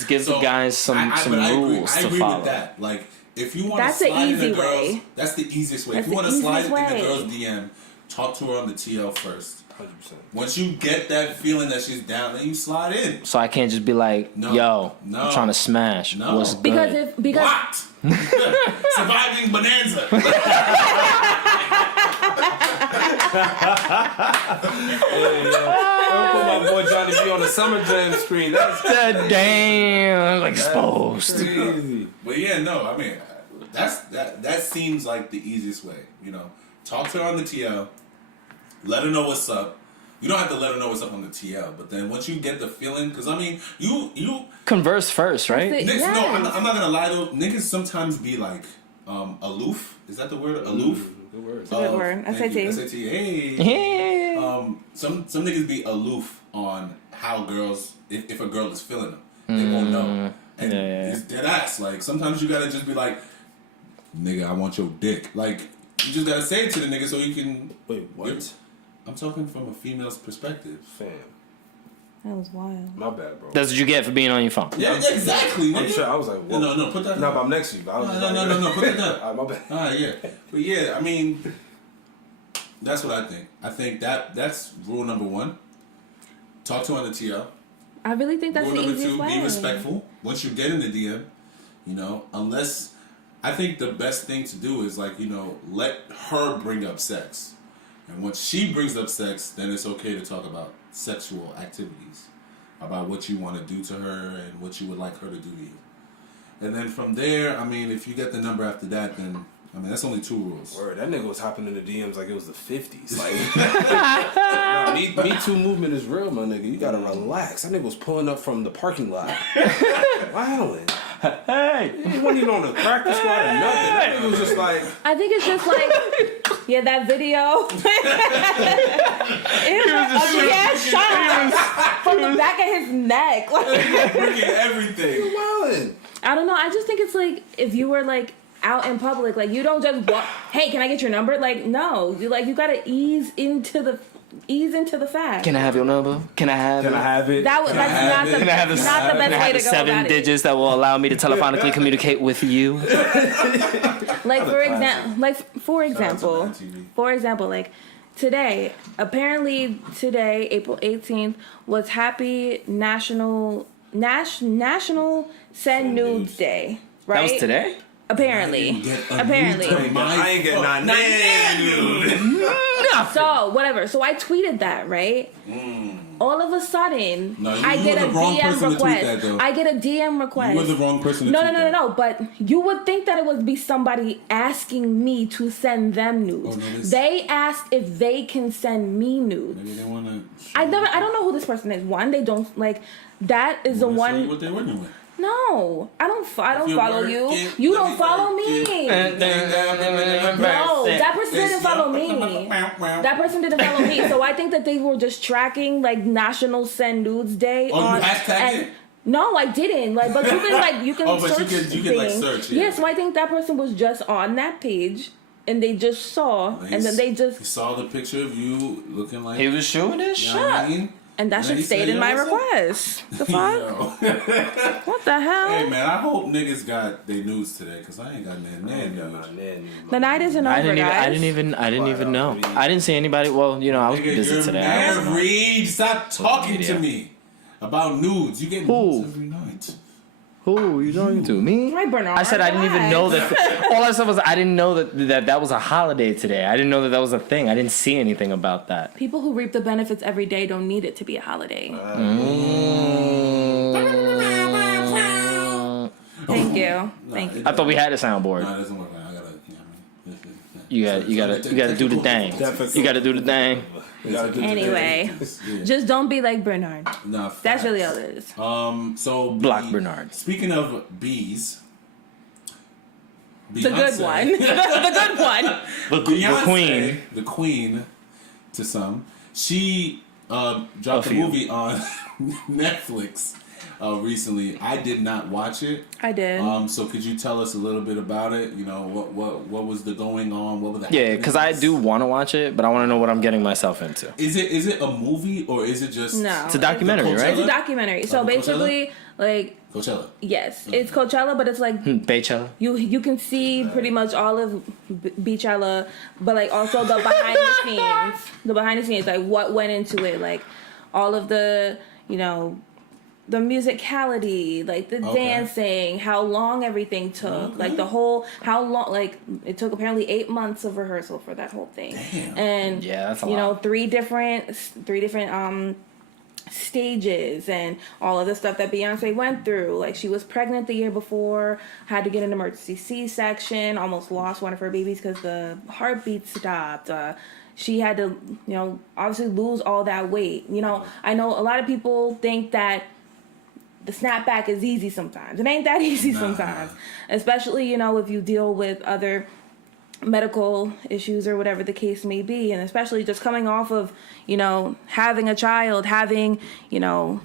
give the guys some rules I to agree follow. with that. Like, if you want to That's the slide in easy a girl's, way. that's the easiest way. That's If you the want to slide easiest in way. the girl's DM, talk to her on the TL first. 100%. Once you get that feeling that she's down, then you slide in. So I can't just be like, yo, I'm trying to smash. No. What's good? Because What? Surviving Bonanza. Don't put my boy Johnny B on the Summer Jam screen. That's Damn, like exposed. crazy. But yeah, no, I mean, that seems like the easiest way. You know, talk to her on the TL, let her know what's up. You don't have to let her know what's up on the TL, but then once you get the feeling, because I mean, you Converse first, right? That's niggas, Yes. no, I'm not gonna lie though. Niggas sometimes be like aloof. Is that the word? Aloof. Good word. Good word. Thank you. SAT. SAT. Hey. Yeah. Some niggas be aloof on how girls, if a girl is feeling them, they won't know. And it's dead ass. Like, sometimes you gotta just be like, nigga, I want your dick. Like, you just gotta say it to the nigga so you can. Wait, what? I'm talking from a female's perspective. Fam. That was wild. My bad, bro. That's what you get for being on your phone. Yeah, exactly. I'm Nigga. sure. I was like, whoa. No, put that. No, but I'm next to you. I was just like, No, put that down. Alright, my bad. Alright, yeah. But yeah, I mean, that's what I think. I think that's rule number 1. Talk to her on the TL. I really think that's Rule the number easiest 2, way. be respectful. Once you get in the DM, you know, unless, I think the best thing to do is, like, you know, let her bring up sex. And once she brings up sex, then it's okay to talk about sexual activities, about what you want to do to her and what you would like her to do to you. And then from there, I mean, if you get the number after that, then, I mean, that's only 2 rules. Word, that nigga was hopping in the DMs like it was the 50s. Like, no, Me Too movement is real, my nigga. You gotta relax. That nigga was pulling up from the parking lot. Wildin'. Hey. He wasn't even on the practice squad or nothing. That nigga was just like, I think it's just like, yeah, that video. It was an ugly ass shot from the back of his neck. Like, Freaking everything. wildin'. I don't know. I just think it's like if you were like out in public, like you don't just walk. Hey, can I get your number? Like, no, you gotta ease into the fact. Can I have your number? Can I have it? That's not the Can I have the best way to go 7 about digits that will allow me to telephonically communicate with you? it. Like for example, like today, apparently today, April 18th, was Happy National Send Nudes Day. Right? That was today? Apparently. I ain't getting nothing. So, whatever. So I tweeted that, right? All of a sudden, I get a DM request. I get a DM request. You were the wrong person to tweet that. No. But you would think that it would be somebody asking me to send them nudes. They asked if they can send me nudes. Maybe they want to. I don't know who this person is. One, they don't like. That is the one. What they're working with. No, I don't follow you. You don't follow me. No, that person didn't follow me. That person didn't follow me. So I think that they were just tracking like National Send Nudes Day. Oh, you hashtagged it? No, I didn't. Like, but you can Oh, but search you can like things. search. Yeah, so I think that person was just on that page, and they just saw, and then they He just. saw the picture of you looking like. He was shooting this You shit. know what I mean? And that And should he stay said, in "Yo, my what's up?" request. The fuck? Yo. What the hell? Hey man, I hope niggas got their news today because I ain't got nothing. The night isn't over, guys. I didn't even know. I didn't see anybody. Well, you know, I was Nigga, busy you're today. I wasn't mad, on. Reed. Stop talking to Media. me about nudes. You get Who? nudes every night. Who are you talking to? Me? Right, Bernard. I said I didn't even know that. All I said was I didn't know that was a holiday today. I didn't know that was a thing. I didn't see anything about that. People who reap the benefits every day don't need it to be a holiday. Thank you. Thank you. I thought we had a soundboard. No, it doesn't work. I gotta. You gotta do the thing. You gotta do the thing. Anyway, just don't be like Bernard. Nah, That's really all it is. So Block Bernard. Speaking of bees, The good one. The good one. The the queen, to some, she dropped a movie on Netflix recently. I did not watch it. I did. So could you tell us a little bit about it? You know, what was the going on? What were the Yeah, because I do want to watch it, but I want to know what I'm getting myself into. Is it a movie or is it just No. It's a documentary, It's right? It's a documentary. So basically, like, Coachella? yes, it's Coachella, but it's like Beychella. you can see pretty much all of Beachella, but like also the behind the scenes. The behind the scenes, like what went into it, like all of the, you know, the musicality, like the dancing, how long everything took, like the whole, how long, like it took apparently 8 months of rehearsal for that whole thing. Damn. And Yeah, that's a you know, lot. three different stages and all of the stuff that Beyonce went through. Like she was pregnant the year before, had to get an emergency C-section, almost lost one of her babies because the heartbeat stopped. She had to, you know, obviously lose all that weight. You know, I know a lot of people think that the snapback is easy sometimes. It ain't that easy sometimes. Especially, you know, if you deal with other medical issues or whatever the case may be. And especially just coming off of, you know, having a child, having, you know,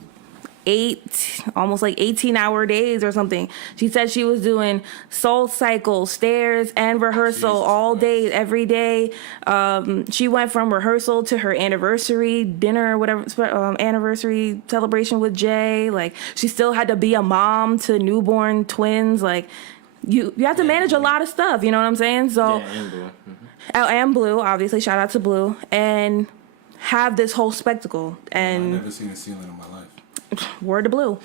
almost like 18-hour days or something. She said she was doing Soul Cycle, stairs, and rehearsal all day, every day. She went from rehearsal to her anniversary dinner or whatever, anniversary celebration with Jay. Like, she still had to be a mom to newborn twins. Like, you have to manage a lot of stuff, you know what I'm saying? So, Yeah, and Blue. and Blue, obviously, shout out to Blue, and have this whole spectacle. And I've never seen a ceiling in my life. word to Blue.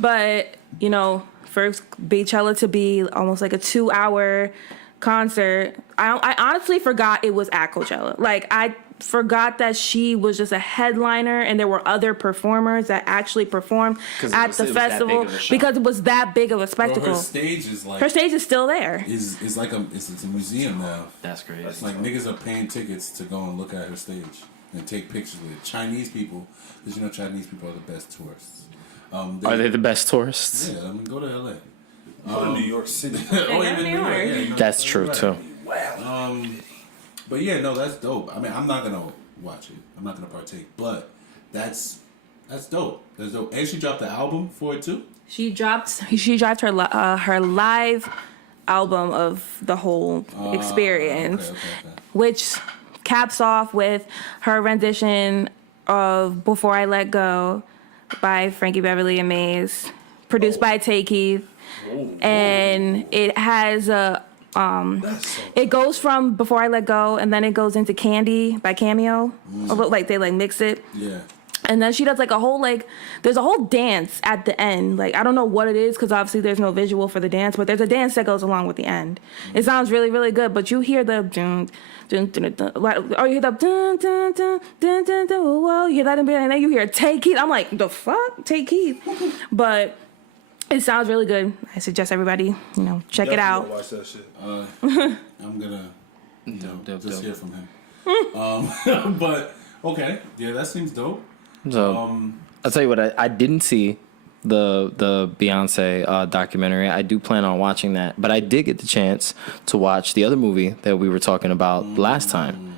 But, you know, for Beychella to be almost like a 2-hour concert, I honestly forgot it was at Coachella. Like, I forgot that she was just a headliner and there were other performers that actually performed at the festival because it was that big of a spectacle. Bro, her stage is like... Her stage is still there. It's like it's a museum now. That's crazy. It's like niggas are paying tickets to go and look at her stage and take pictures with it. Chinese people, because you know Chinese people are the best tourists. Are they the best tourists? Yeah, I mean, go to LA. Go to New York City. Even New York. Yeah, you know, That's true right. too. But yeah, no, that's dope. I mean, I'm not gonna watch it. I'm not gonna partake. But that's dope. That's dope. And she dropped the album for it too. She dropped her her live album of the whole experience, Okay. which caps off with her rendition of "Before I Let Go" by Frankie Beverly and Maze, produced by Tay Keith, and it has a it goes from "Before I Let Go" and then it goes into "Candy" by Cameo. Like they like mix it. Yeah. And then she does like a whole there's a whole dance at the end. Like, I don't know what it is because obviously there's no visual for the dance, but there's a dance that goes along with the end. It sounds really, really good, but you hear the dun, dun, dun, dun, or you hear the dun, dun, dun, dun, dun, dun, whoa, you hear that and then you hear Tay Keith. I'm like, the fuck? Tay Keith. But it sounds really good. I suggest everybody, you know, check it out. Watch that shit. I'm gonna just hear from him. But okay, yeah, that seems dope. So I'll tell you what, I didn't see the Beyonce documentary. I do plan on watching that, but I did get the chance to watch the other movie that we were talking about last time.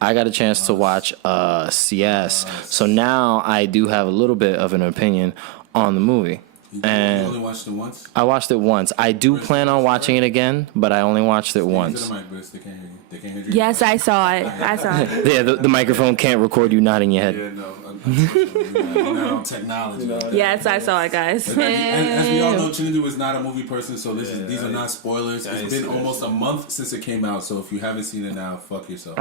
I got a chance to watch Yes. So now I do have a little bit of an opinion on the movie. You And only watched it once? I watched it once. I do plan on watching it again, but I only watched it once. They can't hear you. They can't hear you. Yes, I saw it. Yeah, the microphone can't record you nodding your head. Yeah, no. You're not on technology. Yes, I saw it, guys. As we all know, Chinadu is not a movie person, so these are not spoilers. It's been almost a month since it came out, so if you haven't seen it now, fuck yourself.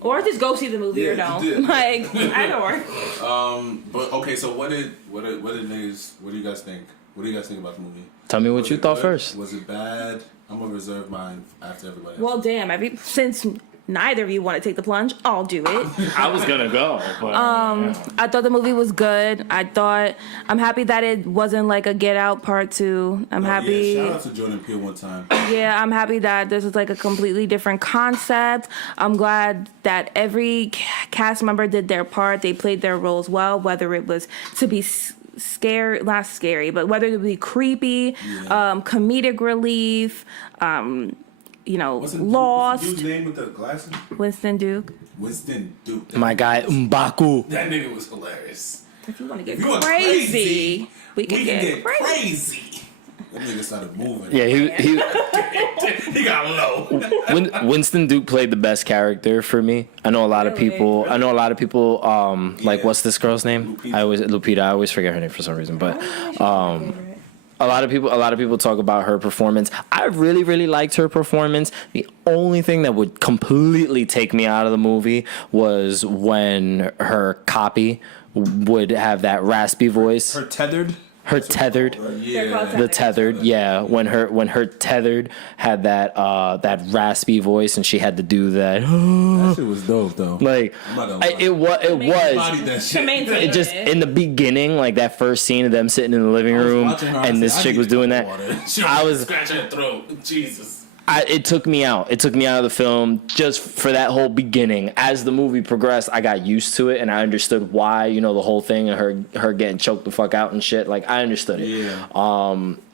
Or just go see the movie or don't. Like, either or. But okay, so what do you guys think? What do you guys think about the movie? Tell me what you thought first. Was it bad? I'm gonna reserve mine after everybody else. Well, damn. Since neither of you want to take the plunge, I'll do it. I was gonna go, but I thought the movie was good. I'm happy that it wasn't like a Get Out Part 2. I'm happy. Yeah, shout out to Jordan Peele one time. Yeah, I'm happy that this is like a completely different concept. I'm glad that every cast member did their part. They played their roles well, whether it was to be scary, not scary, but whether it be creepy, comedic relief, Lost. What's the dude's name with the glasses? Winston Duke. Winston Duke. my guy M'Baku. That nigga was hilarious. If you want to get If you want crazy, we can get crazy. That nigga started moving. Yeah, He got low. Winston Duke played the best character for me. I know a lot of people. Like what's this girl's name? Lupita. I always forget her name for some reason. But a lot of people talk about her performance. I really, really liked her performance. The only thing that would completely take me out of the movie was when her copy would have that raspy voice. Her tethered. The tethered, yeah. When her tethered had that raspy voice, and she had to do that. That shit was dope though. Like it was. It just in the beginning, like that first scene of them sitting in the living room, and this chick was doing that. I was scratching her throat. Jesus. It took me out. It took me out of the film just for that whole beginning. As the movie progressed, I got used to it and I understood why, the whole thing of her getting choked the fuck out and shit. Like I understood it. Yeah.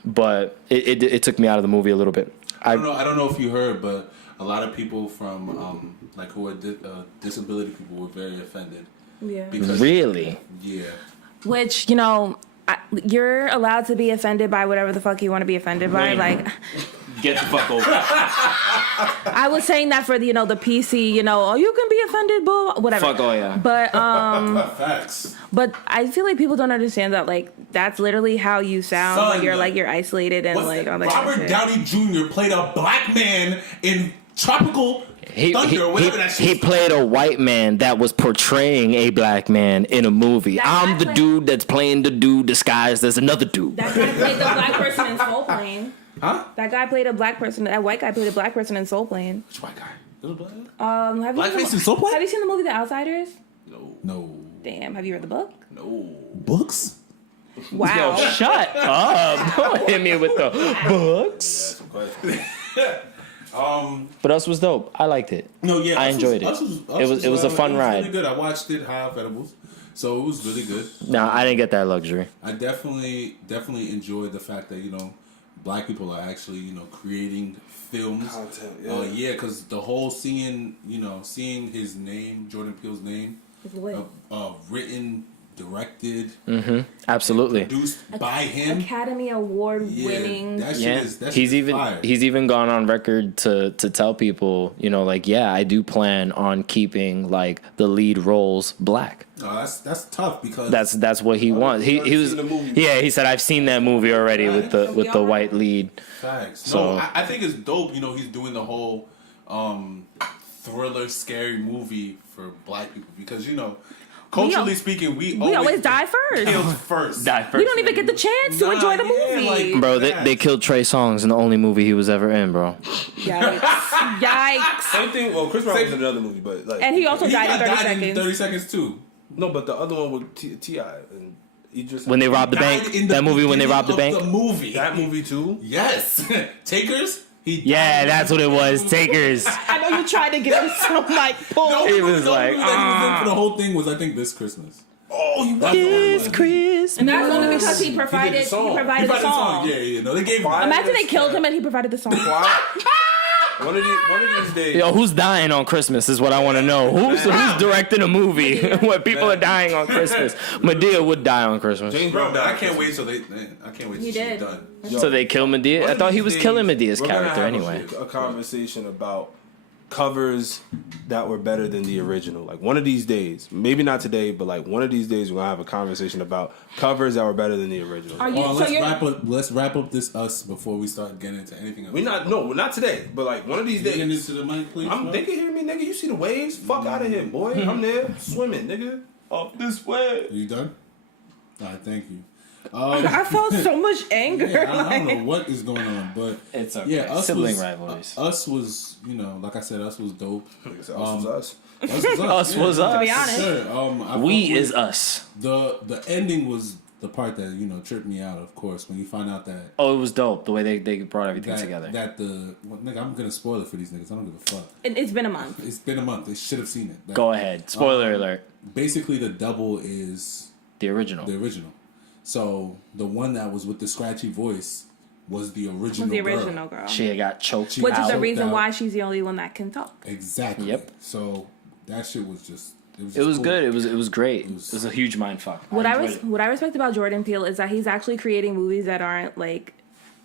But it took me out of the movie a little bit. I don't know if you heard, but a lot of people from who are disability people were very offended. Yeah. Really? Yeah. Which, you're allowed to be offended by whatever the fuck you want to be offended by. Like, get the fuck over. I was saying that for the PC, you can be offended, boo, whatever. Fuck, oh yeah. But Facts. But I feel like people don't understand that, like, that's literally how you sound. Son, like you're isolated and like all that Robert Downey Jr. played a black man in Tropical Thunder, whatever that shit. He played a white man that was portraying a black man in a movie. I'm the dude that's playing the dude disguised as another dude. That guy played the black person in Soul Plane. Huh? That guy played a black person. That white guy played a black person in Soul Plane. Which white guy? Little black? Blackface in Soul Plane? Have you seen the movie The Outsiders? No. Damn. Have you read the book? No. Books? Wow. Yo, shut up. Don't hit me with the books. But Us was dope. I liked it. No, yeah. I enjoyed it. It was a fun ride. Really good. I watched it high off edibles. So it was really good. No, I didn't get that luxury. I definitely enjoyed the fact that, black people are actually, creating films. Content, yeah. Because the whole seeing his name, Jordan Peele's name, written, directed, absolutely, produced by him, Academy Award winning. That shit is fire. He's even gone on record to tell people, I do plan on keeping like the lead roles black. No, that's tough because that's what he wants. He was he said I've seen that movie already with the white lead. Facts. So no, I think it's dope. He's doing the whole thriller, scary movie for black people because culturally speaking, we always die first. Killed first. We don't even get the chance to enjoy the movie. Bro, they killed Trey Songz in the only movie he was ever in, bro. Yikes. Same thing. Well, Chris Brown was in another movie, but like, and he also died in 30 seconds. In 30 seconds too. No, but the other one with T.I. and Idris. When they robbed the bank. That movie when they robbed the bank. That movie too. Yes. Takers. That's what it was. Takers. I know you tried to get him some pull. No, it was like for the whole thing was I think This Christmas. Oh, you This Christmas. And that's only because he provided the song. Yeah. No, they gave. Imagine they killed him and he provided the song. One of these days. Yo, who's dying on Christmas is what I want to know. Who's directing a movie where people are dying on Christmas? Madea would die on Christmas. James Bro, Brown. I can't wait till she's done. So they kill Madea? I thought he was killing Medea's character We're anyway. A conversation about covers that were better than the original. Like one of these days, maybe not today, but like one of these days, we're gonna have a conversation about covers that were better than the original. Are you? Well, So let's wrap up this us before we start getting into anything else. We're not today, but like one of these Getting days. into the mic, please. They can hear me, nigga. You see the waves? Fuck out of here, boy. I'm there swimming, nigga. Off this way. Are you done? All right, thank you. I felt so much anger. Yeah, I don't know what is going on, but It's okay. yeah, us Sibling was, rivalries. Us was, like I said, us was dope. Us was us. Us was us. Us was us. To be honest. Sure. I We fuck is with us. the ending was the part that tripped me out. Of course, when you find out that Oh, it was dope the way they brought everything together. Nigga, I'm gonna spoil it for these niggas. I don't give a fuck. It's been a month. It's been a month. They should have seen it. Go ahead. Spoiler alert. Basically, the double is The original. the original. So the one that was with the scratchy voice was the original. Was the original girl. She had got choked Which is out. the reason out. why she's the only one that can talk. Exactly. Yep. So that shit was just. It was cool. good. It was great. It was a huge mind fuck. What I enjoyed it. what I respect about Jordan Peele is that he's actually creating movies that aren't like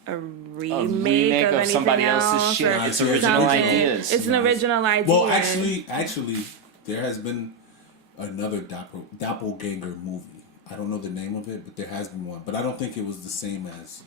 a remake of anything somebody else else's shit. or It's original something. ideas. It's an original idea. Well, actually, there has been another doppelganger movie. I don't know the name of it, but there has been one. But I don't think it was the same as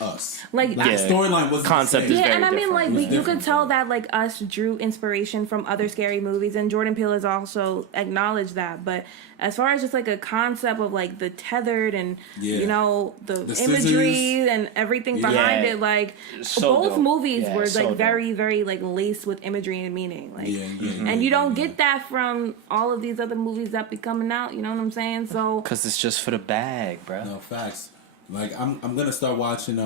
Us. Like, the Yeah. storyline was Concept the is same. yeah, very and I mean, different. like, It was you could different. tell that, like, Us drew inspiration from other scary movies, and Jordan Peele has also acknowledged that. But as far as just, like, a concept of, like, the tethered and, Yeah. the The imagery scissors. and everything Yeah. behind it, like, So both dope. movies Yeah, were, so like, dope. very, very, like, laced with imagery and meaning. Like, Yeah. and you don't get that from all of these other movies that be coming out, you know what I'm saying? So, Cause it's just for the bag, bro. No facts. Like I'm gonna start watching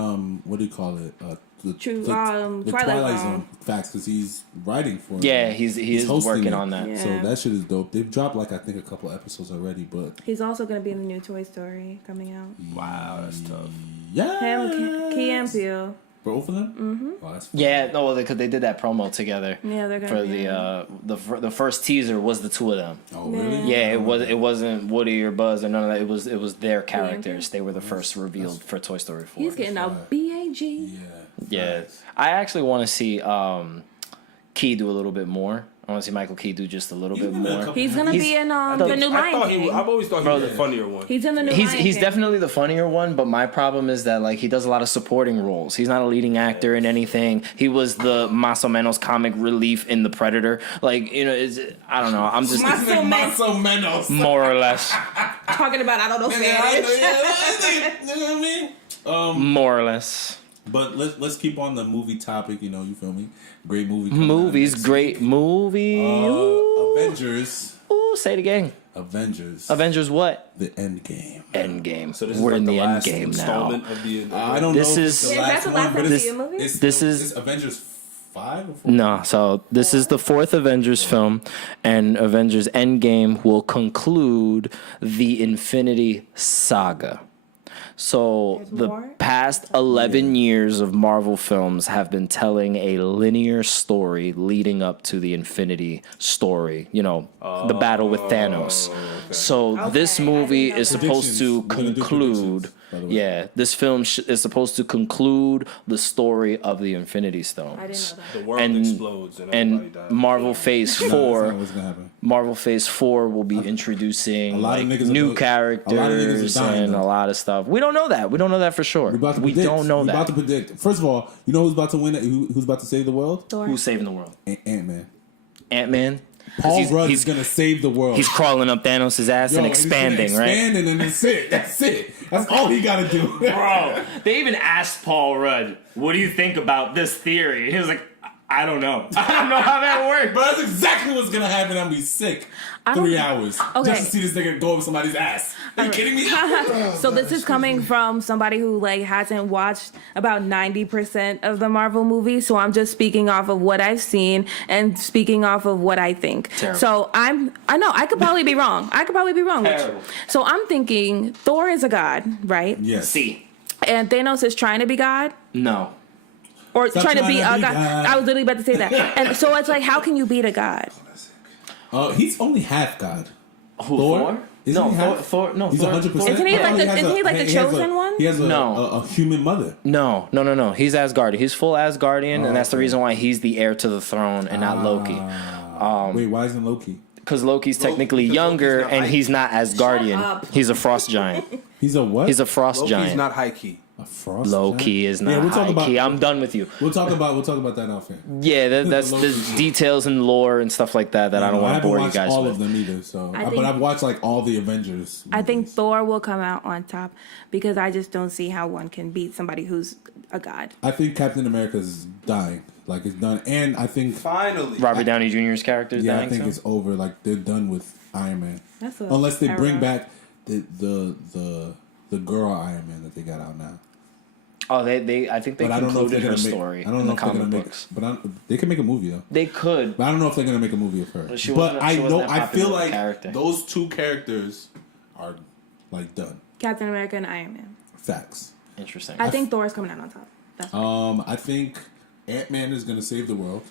what do you call it? The Twilight Zone. Facts, because he's writing for it. Yeah, he is hosting working it. on that. Yeah. So that shit is dope. They've dropped I think a couple episodes already, but he's also going to be in the new Toy Story coming out. Wow, that's tough. yeah, Him, Key and Peele. both of them. Mm-hmm. Oh, that's fun. Yeah, no, because they did that promo together. Yeah, they're gonna for be the first teaser was the two of them. Oh really? Yeah, it wasn't Woody or Buzz or none of that. It was their characters. They were the first revealed for Toy Story 4. He's getting a BAG. Yeah. Yeah, Facts. I actually want to see Key do a little bit more. I want to see Michael Key do just a little bit been in a more. couple- He's gonna be in the new Lion King. I've always thought he was the funnier one. He's in the new He's Lion he's King. definitely the funnier one, but my problem is that he does a lot of supporting roles. He's not a leading actor in anything. He was the Más o Menos comic relief in The Predator. I don't know. I'm just Más o Menos. Más o menos. more or less, talking about I don't know You know Spanish. what I mean? more or less. But let's keep on the movie topic. You feel me? Great movie. coming out Movies, next great week. movie. Ooh, Avengers. say it again. Avengers. Avengers what? The End Game. End Game. So this We're is in the the end last game now. installment of the. I don't This know. is- if it's Is the that last the one, last but MCU movie? this is- it's Avengers 5 or 4? No, so this is the fourth Avengers film, and Avengers End Game will conclude the Infinity Saga. So There's the more? past 11 years of Marvel films have been telling a linear story leading up to the Infinity story, the battle with Thanos. So this Okay, I movie didn't know is that. supposed to Predictions. We're gonna do conclude. predictions, by the way. Yeah, this film is supposed to conclude the story of the Infinity Stones. I didn't know that. The world And- explodes and everybody And dies. Marvel Phase Nah, that's 4, not what's gonna happen. Marvel Phase 4 will be introducing a lot of niggas new are- characters a lot of niggas are dying, and though. a lot of stuff. We don't know that. We don't know that for sure. We're about to We predict. don't know We're about to that. predict. First of all, you know who's about to win it? Who's about to save the world? Thor. Who's saving the world? Ant-Man. Ant-Man? Paul Rudd is gonna save the world. He's crawling up Thanos' ass and he's gonna expanding, right? Expanding, and that's it. That's it. That's all he gotta do. Bro, they even asked Paul Rudd, what do you think about this theory? He was like, I don't know. I don't know how that works. But that's exactly what's gonna happen. I'm gonna be sick. 3 hours Okay. just to see this nigga go over somebody's ass. Are you kidding me? So this is coming from somebody who hasn't watched about 90% of the Marvel movies. So I'm just speaking off of what I've seen and speaking off of what I think. Terrible. So I know I could probably be wrong. Terrible. So I'm thinking Thor is a god, right? Yes. See, And Thanos is trying to be God. no. Or Stop trying to be a trying god. to be God. I was literally about to say that. And so it's like, how can you beat a god? He's only half God. Who, Thor? No, he half? Thor. No, He's Thor. 100%. Isn't he like the chosen one? He has No. a human mother. No. He's Asgardian. He's full Asgardian, and that's the reason why he's the heir to the throne and not Loki. Wait, why isn't Loki? Because Loki's technically younger, Loki's not and he's not Asgardian. up. He's a frost giant. He's a what? He's a frost Loki's giant. not high key. A frost Loki giant? is not high key. I'm done with you. We'll talk about that off here. Yeah, that's Loki. the details and lore and stuff like that I don't want to bore you guys all with. of them either. So, I but think- I've watched like all the Avengers. I think movies. Thor will come out on top because I just don't see how one can beat somebody who's a god. I think Captain America's dying. Like it's done, and I think Finally. Robert Downey Jr.'s character is I dying. think so? it's over. Like they're done with Iron Man, That's a unless they bring error. back the girl Iron Man that they got out now. Oh, they I think they But I don't know if concluded they're her gonna make. story I don't in know the if they're gonna comic make. books. But they can make a movie though. They could. But I don't know if they're gonna make a movie of her. But she But wasn't- I she wasn't know. that I popular feel of a like character. Those two characters are like done. Captain America and Iron Man. Facts. Interesting. I think Thor's coming out on top. That's right. I think Ant-Man is gonna save the world.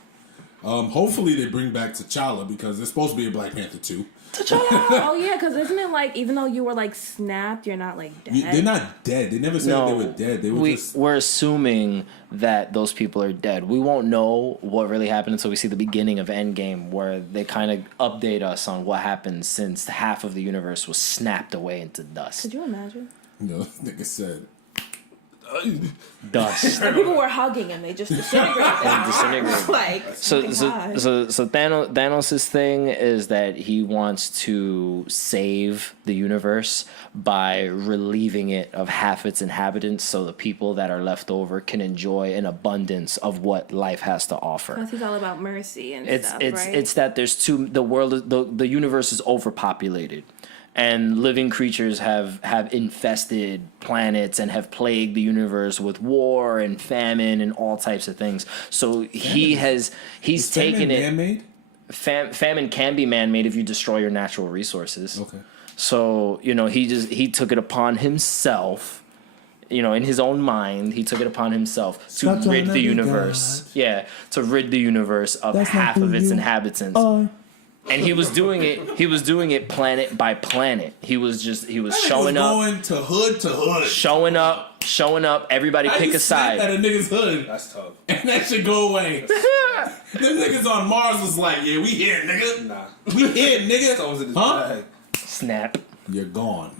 Hopefully they bring back T'Challa because there's supposed to be a Black Panther 2. Oh yeah, because isn't it like even though you were like snapped, you're not like dead. They're not dead. They never said they were dead. They were just. We're assuming that those people are dead. We won't know what really happened until we see the beginning of End Game, where they kind of update us on what happened since half of the universe was snapped away into dust. Could you imagine? Nigga said. Dust. And people were hugging and they just disintegrated. Disintegrated. Like So God. Thanos' thing is that he wants to save the universe by relieving it of half its inhabitants, so the people that are left over can enjoy an abundance of what life has to offer. Because he's all about mercy and It's stuff, it's right? it's that there's the universe is overpopulated, and living creatures have infested planets and have plagued the universe with war and famine and all types of things. So he's taken it. Man-made? Famine can be man-made if you destroy your natural resources. Okay. So he took it upon himself. In his own mind, he took it upon himself to Stop rid trying to the be universe. God. Yeah, to rid the universe of That's not half who of its you inhabitants. are. And he was doing it. He was doing it planet by planet. He was showing up, Going to hood. showing up. Everybody I pick a just snapped side. at a nigga's hood, That's tough. and that should go away. Them niggas on Mars was like, yeah, we here, nigga. Nah. We here, nigga. Someone's in his Huh? bag. Snap. You're gone.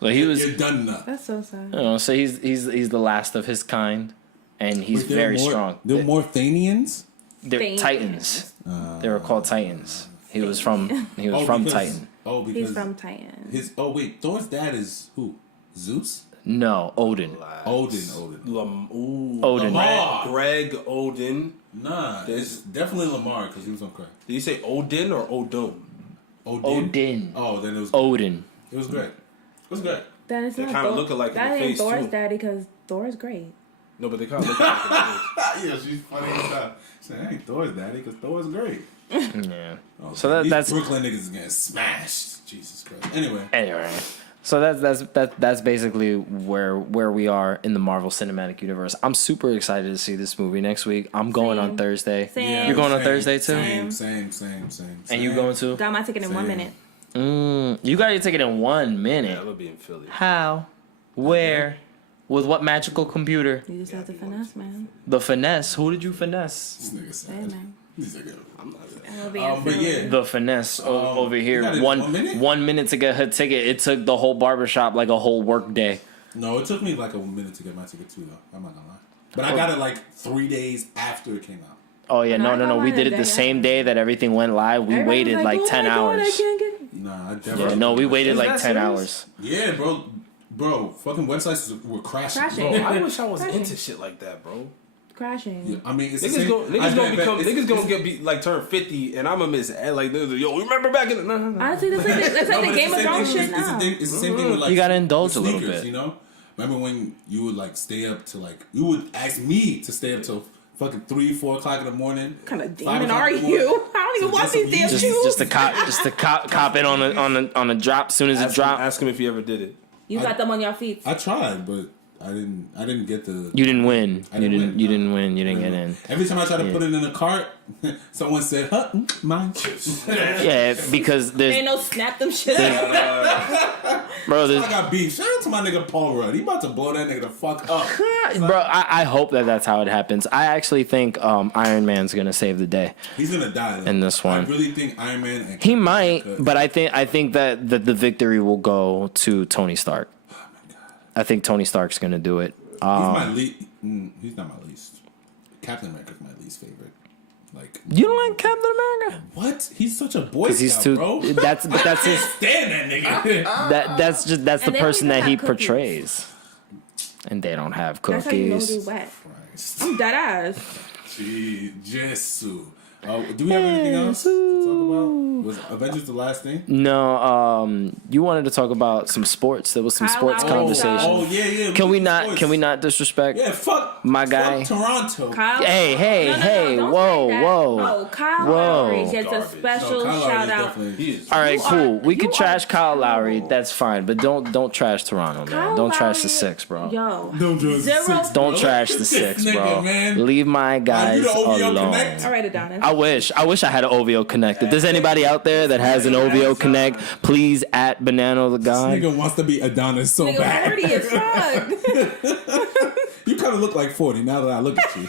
So he was. You're done now. That's so sad. So he's the last of his kind, and he's Wait, there very were more- strong. There were more Thanians? They're Thank Titans. They were called Titans. He was from because- Titan. Oh, because He's from Titan. Thor's dad is who? Zeus? No, Odin. Odin. Odin. Lamar. Greg Odin. Nah, it's definitely Lamar because he was on crack. Did you say Odin or Odin? Odin. Oh, then it was. Odin. It was great. It was great. Then it's They not kinda Thor. look alike in That the ain't face, Thor's too. daddy because Thor's great. No, but they kind of look like Yeah, she's funny as hell. Saying, I ain't Thor's daddy because Thor's great. Yeah. Oh, So these that's Brooklyn niggas is getting smashed. Jesus Christ. Anyway. So that's basically where we are in the Marvel Cinematic Universe. I'm super excited to see this movie next week. I'm going on Same. Thursday. Same. You're going on Thursday too? Same. And you going too? Got my ticket in 1 Same. minute. You got your ticket in 1 Yeah, minute. I'm gonna be in Philly. How? Where? With what magical computer? You just have to finesse, man. The finesse. Who did you finesse? This nigga Hey, said. man. He's like, I'm not I'll be in but Philly. yeah. The finesse over you here. got it in 1 minute? 1 minute to get her ticket. It took the whole barbershop like a whole work day. No, it took me like a minute to get my ticket too, though. I'm not gonna lie. But I got it like 3 days after it came out. Oh yeah, And I no. got We mine did it the the day same after. day that everything went live. We Everybody waited was like "Oh 10 my God, I hours. can't get it." Nah, I Yeah, definitely. no, we waited Is like that 10 serious? hours. Yeah, bro, fucking websites were crashing. Crashing. Bro, I wish I was into shit like that, bro. Crashing. Yeah, I mean, it's the Niggas same. gonna get like turn 50, and I'm gonna miss like yo. Remember back in the no. Honestly, that's like the Game of Thrones shit now. It's the same thing with like You gotta indulge with a little sneakers, bit. You know, remember when you would like stay up to like you would ask me to stay up till fucking 3-4 o'clock in the morning. What kind of 5 demon o'clock are in the morning you? I don't even to watch get these some damn Yeezys. shoes. Just to cop it on a drop. Soon as it drop. Ask him if he ever did it. You got them on your feet. I tried, but I didn't get the. You didn't win. I didn't win. You didn't win. You didn't get in. Every time I try to put it in a cart, someone said, "Huh, mine." Yeah, because there's Ain't no snap them shit. bro. I There's, got beef. Shout out to my nigga Paul Rudd. He about to blow that nigga the fuck up. bro, I hope that's how it happens. I actually think Iron Man's gonna save the day. He's gonna die though. In this one. I really think Iron Man. And He might, but I think that the victory will go to Tony Stark. Oh my god. I think Tony Stark's gonna do it. He's my least. He's not my least. Captain America's my least favorite. Like You don't like Captain America? what? He's such a boy Because he's scout, too. bro. That's his. Stand that nigga. That's the And they person don't that he even have cookies. portrays. And they don't have That's how you know cookies. he's wet. Christ. I'm dead ass. Jesus. Do we have anything else to talk about? Was Avengers the last thing? No, you wanted to talk about some sports. There was some Kyle sports Lowry. conversation. Oh yeah. Can we did not? sports. Can we not disrespect? Yeah, fuck My guy. Fuck Toronto. Kyle, Hey, don't whoa, say that. whoa. No, Kyle Whoa. Lowry gets a Garbage. special Kyle Lowry shout is out. definitely- He is. All right, You cool. are- We could you trash are Kyle Lowry. terrible. That's fine, but don't trash Toronto, man. Kyle Don't trash the Lowry- six, bro. Yo, Don't do it. Zero- Six, Don't bro. trash the This six, nigga, bro. man. Leave my guys the OVO alone. Connect? all right, Adonis. I wish I had an OVO Connect. If there's anybody out there that has an OVO Connect, please at Banana the This God. nigga wants to be Adonis so Nigga, bad. 40 as fuck. You kind of look like 40 now that I look at you.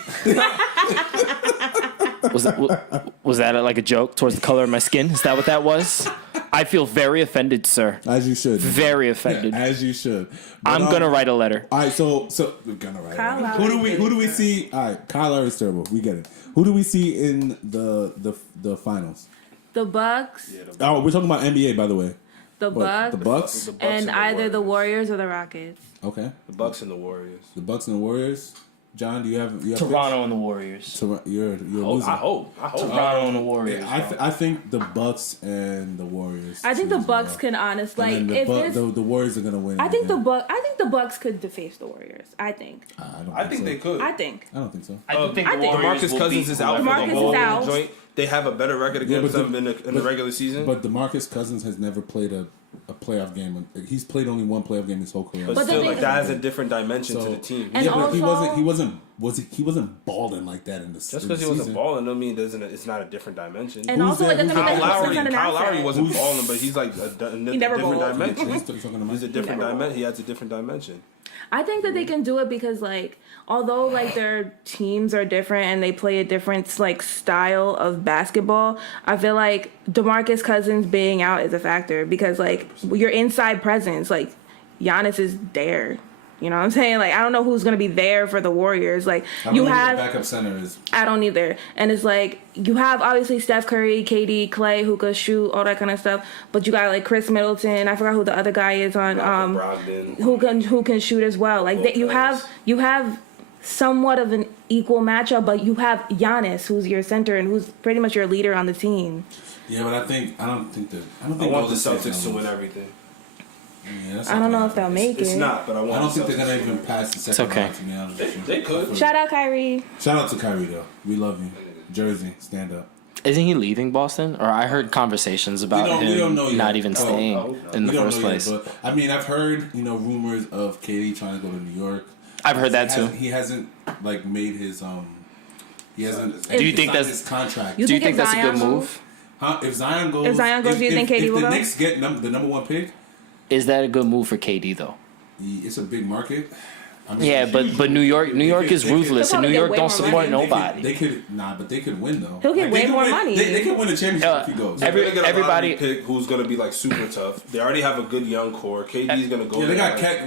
Was that like a joke towards the color of my skin? Is that what that was? I feel very offended, sir. As you should. Very offended. As you should. But, I'm gonna write a letter. All right, so we're gonna write. Kyle it. Lowry Who do we is see? All right, Kyle Lowry's terrible. We get it. Who do we see in the finals? The Bucks, Oh, we're talking about NBA, by the way. the What, Bucks, the Bucks. The Bucks and the either the Warriors. Warriors or the Rockets. Okay, The Bucks and the Warriors. the Bucks and the Warriors. John, do you have Toronto and the Warriors. picks? You're Oh, losing. I hope. Toronto and the Warriors. I think the Bucks and the Warriors. I think the 2-0. Bucks can honestly, like, And then if this, the Warriors are gonna win. I think again. I think the Bucks could deface the Warriors. I think. I think they could. I think. I don't think so. I think I think DeMarcus Cousins is out for DeMarcus the is whole out. joint. They have a better record against but them in the regular season. But DeMarcus Cousins has never played a playoff game. He's played only one playoff game his whole career. But But the still, thing like is- that has a different dimension to So- the team. And yeah, but also- he wasn't balling like that in the Just in because the he wasn't season. balling, doesn't mean it's not a different dimension. And Who's also, there? like, Who's that's there? not an Kyle Lowry asset. wasn't balling, but he's like a never different balled. dimension. He's talking about He's a different never dimension. He has a different dimension. I think that they can do it because, like, although like their teams are different and they play a different like style of basketball, I feel like DeMarcus Cousins being out is a factor because like your inside presence, like Giannis is there. You know what I'm saying? Like, I don't know who's gonna be there for the Warriors. Like, I don't you know who have the backup center is. I don't either. And it's like you have obviously Steph Curry, KD, Clay, who could shoot, all that kind of stuff. But you got like Chris Middleton. I forgot who the other guy is on Brogdon. who can shoot as well. Like that, you have somewhat of an equal matchup, but you have Giannis, who's your center and who's pretty much your leader on the team. Yeah, but I don't think I want the Golden State's Celtics to gonna win lose. everything. Yeah, that's I don't not know gonna if they'll happen. make It's it. not, but I want. I don't think the they're gonna Celtics to even win. pass the second okay. round. To be honest with you. They could. Shout out Kyrie. Shout out to Kyrie though. We love you, Jersey. Stand up. Isn't he leaving Boston? Or I heard conversations about we don't him know yet. not even Oh, staying in the We don't first know yet, place. but I mean, I've heard rumors of KD trying to go to New York. I've heard that too. He hasn't like made his He hasn't. Do you think signed that's- his contract? You Do you think think if that's a good Zion move? Huh? If Zion goes, do you think KD will if go? the Knicks get the number one pick, Is that a good move for KD though? it's a big market. I mean, Yeah, but New York is ruthless, and New They'll York probably don't get way support more nobody. They could but they could win though. He'll get Like, way they could more win- money. They could win a championship if he goes. every- They're gonna get a everybody- lottery pick who's gonna be like super tough. They already have a good young core. KD's gonna go. Yeah, they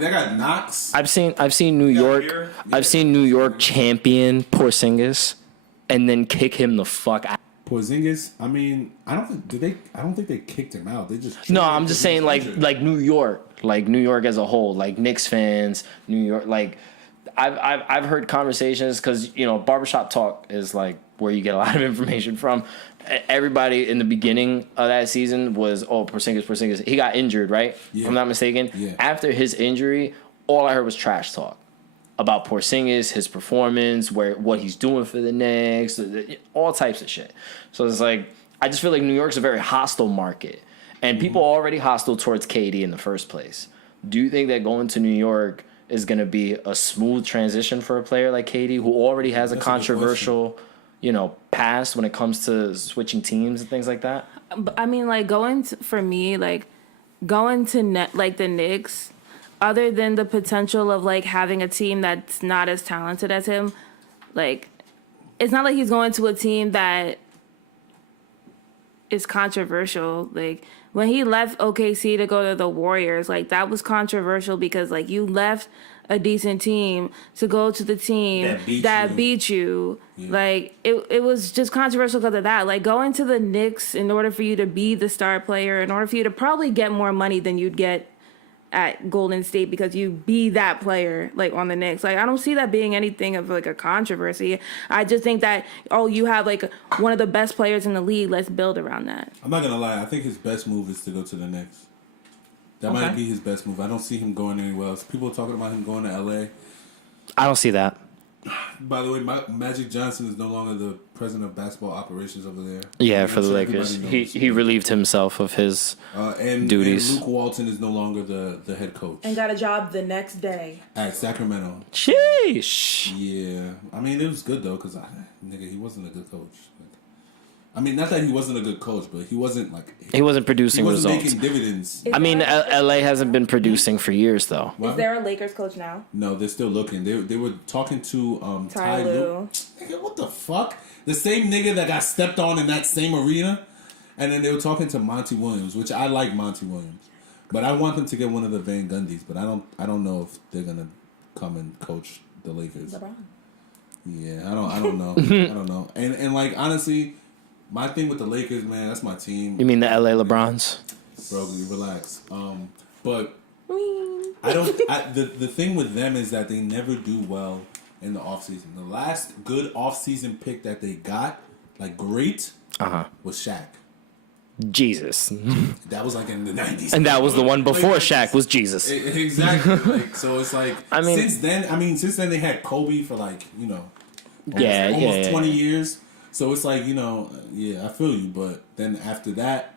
there. got Knox. I've seen New York. Beer? I've seen New York champion Porzingis, and then kick him the fuck out. Porzingis. I mean, I don't think they kicked him out. They just No, traded I'm him just because he saying was injured. like New York as a whole, like Knicks fans, New York. Like I've heard conversations because barbershop talk is like where you get a lot of information from. Everybody in the beginning of that season was Porzingis. He got injured, right? Yeah. If I'm not mistaken. Yeah. After his injury, all I heard was trash talk about Porzingis, his performance, what he's doing for the Knicks, all types of shit. So it's like I just feel like New York's a very hostile market, and people are already hostile towards KD in the first place. Do you think that going to New York is going to be a smooth transition for a player like KD, who already has a controversial, past when it comes to switching teams and things like that? I mean, like going to the Knicks, other than the potential of like having a team that's not as talented as him, like it's not like he's going to a team that is controversial. Like when he left OKC to go to the Warriors, like that was controversial because like you left a decent team to go to the team that beat you. Yeah. Like it was just controversial because of that. Like going to the Knicks in order for you to be the star player, in order for you to probably get more money than you'd get at Golden State because you be that player like on the Knicks. Like I don't see that being anything of like a controversy. I just think that you have like one of the best players in the league. Let's build around that. I'm not gonna lie. I think his best move is to go to the Knicks. That might be his best move. I don't see him going anywhere else. People are talking about him going to LA. I don't see that. By the way, Magic Johnson is no longer the president of basketball operations over there. Yeah, for the Lakers. He relieved himself of his duties. And Luke Walton is no longer the head coach. And got a job the next day. At Sacramento. Sheesh. Yeah. I mean, it was good, though, because, he wasn't a good coach. I mean, not that he wasn't a good coach, but he wasn't like... He wasn't producing results. He wasn't making dividends. I mean, LA hasn't been producing for years, though. Is there a Lakers coach now? No, they're still looking. They were talking to Ty Lue. Nigga, what the fuck? The same nigga that got stepped on in that same arena. And then they were talking to Monty Williams, which I like Monty Williams. But I want them to get one of the Van Gundys, but I don't know if they're going to come and coach the Lakers. LeBron. Yeah, I don't know. I don't know. And like, honestly... My thing with the Lakers, man, that's my team. You mean the LA LeBrons? Bro, you relax. But the thing with them is that they never do well in the offseason. The last good offseason pick that they got, like great, was Shaq. Jesus. That was like in the 90s. And that was the one before Shaq was Jesus. Exactly. So it's like, I mean, since then they had Kobe for like, almost 20 years. So it's like, I feel you. But then after that,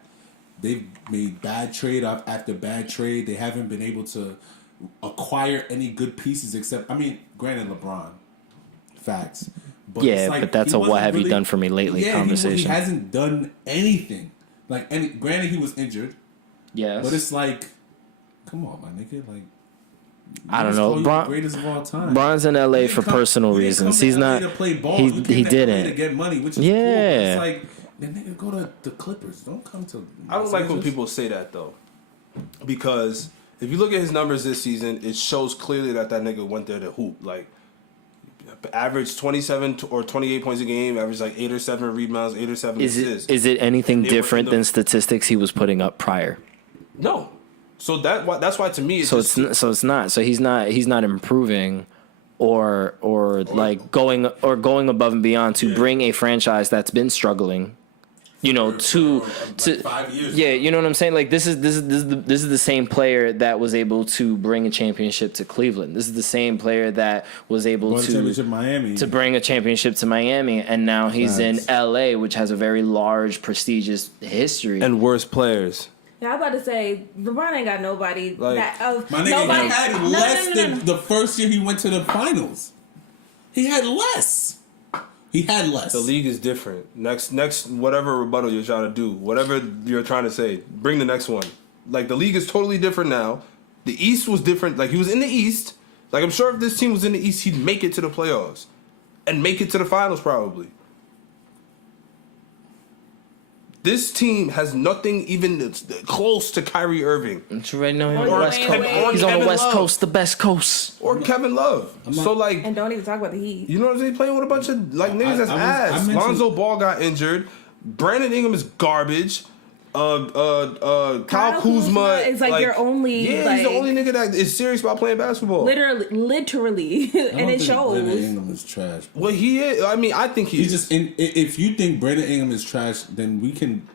they've made bad trade after bad trade. They haven't been able to acquire any good pieces except, granted, LeBron. Facts. But but that's a what have you done for me lately conversation. He hasn't done anything. Granted, he was injured. Yes. But it's like, come on, my nigga. Like, I don't know. Greatest of all time. Bron's in LA for personal reasons. He's not. To play ball. He didn't to get money, which is cool. It's like, then nigga go to the Clippers. Don't come to. I don't like when people say that though, because if you look at his numbers this season, it shows clearly that nigga went there to hoop. Like, average 27 or 28 points a game, average like 8 or 7 rebounds, 8 or 7 assists. Is it anything different than statistics he was putting up prior? No. So that's why to me it's it's not. So he's not improving or like going above and beyond to bring a franchise that's been struggling, to 5 years. Yeah, you know what I'm saying? Like this is the same player that was able to bring a championship to Cleveland. This is the same player that was able to bring a championship to Miami, and now he's in LA, which has a very large, prestigious history. And worse players. Yeah, I'm about to say LeBron ain't got nobody my nigga, he had less than the first year he went to the finals. He had less. The league is different. Next, whatever rebuttal you're trying to do, whatever you're trying to say, bring the next one. Like, the league is totally different now. The East was different. Like, he was in the East. Like, I'm sure if this team was in the East, he'd make it to the playoffs and make it to the finals probably. This team has nothing even close to Kyrie Irving. Don't you already know him on the West Coast? He's on the West Coast, the best coast. Or Kevin Love. And don't even talk about the Heat. You know what I'm saying? Playing with a bunch of niggas that's ass. Lonzo Ball got injured. Brandon Ingram is garbage. Kyle Kuzma is like your only. Yeah, he's the only nigga that is serious about playing basketball. Literally, and it shows. Brandon Ingram is trash. Well, he is. I think he is. Just if you think Brandon Ingram is trash, then we can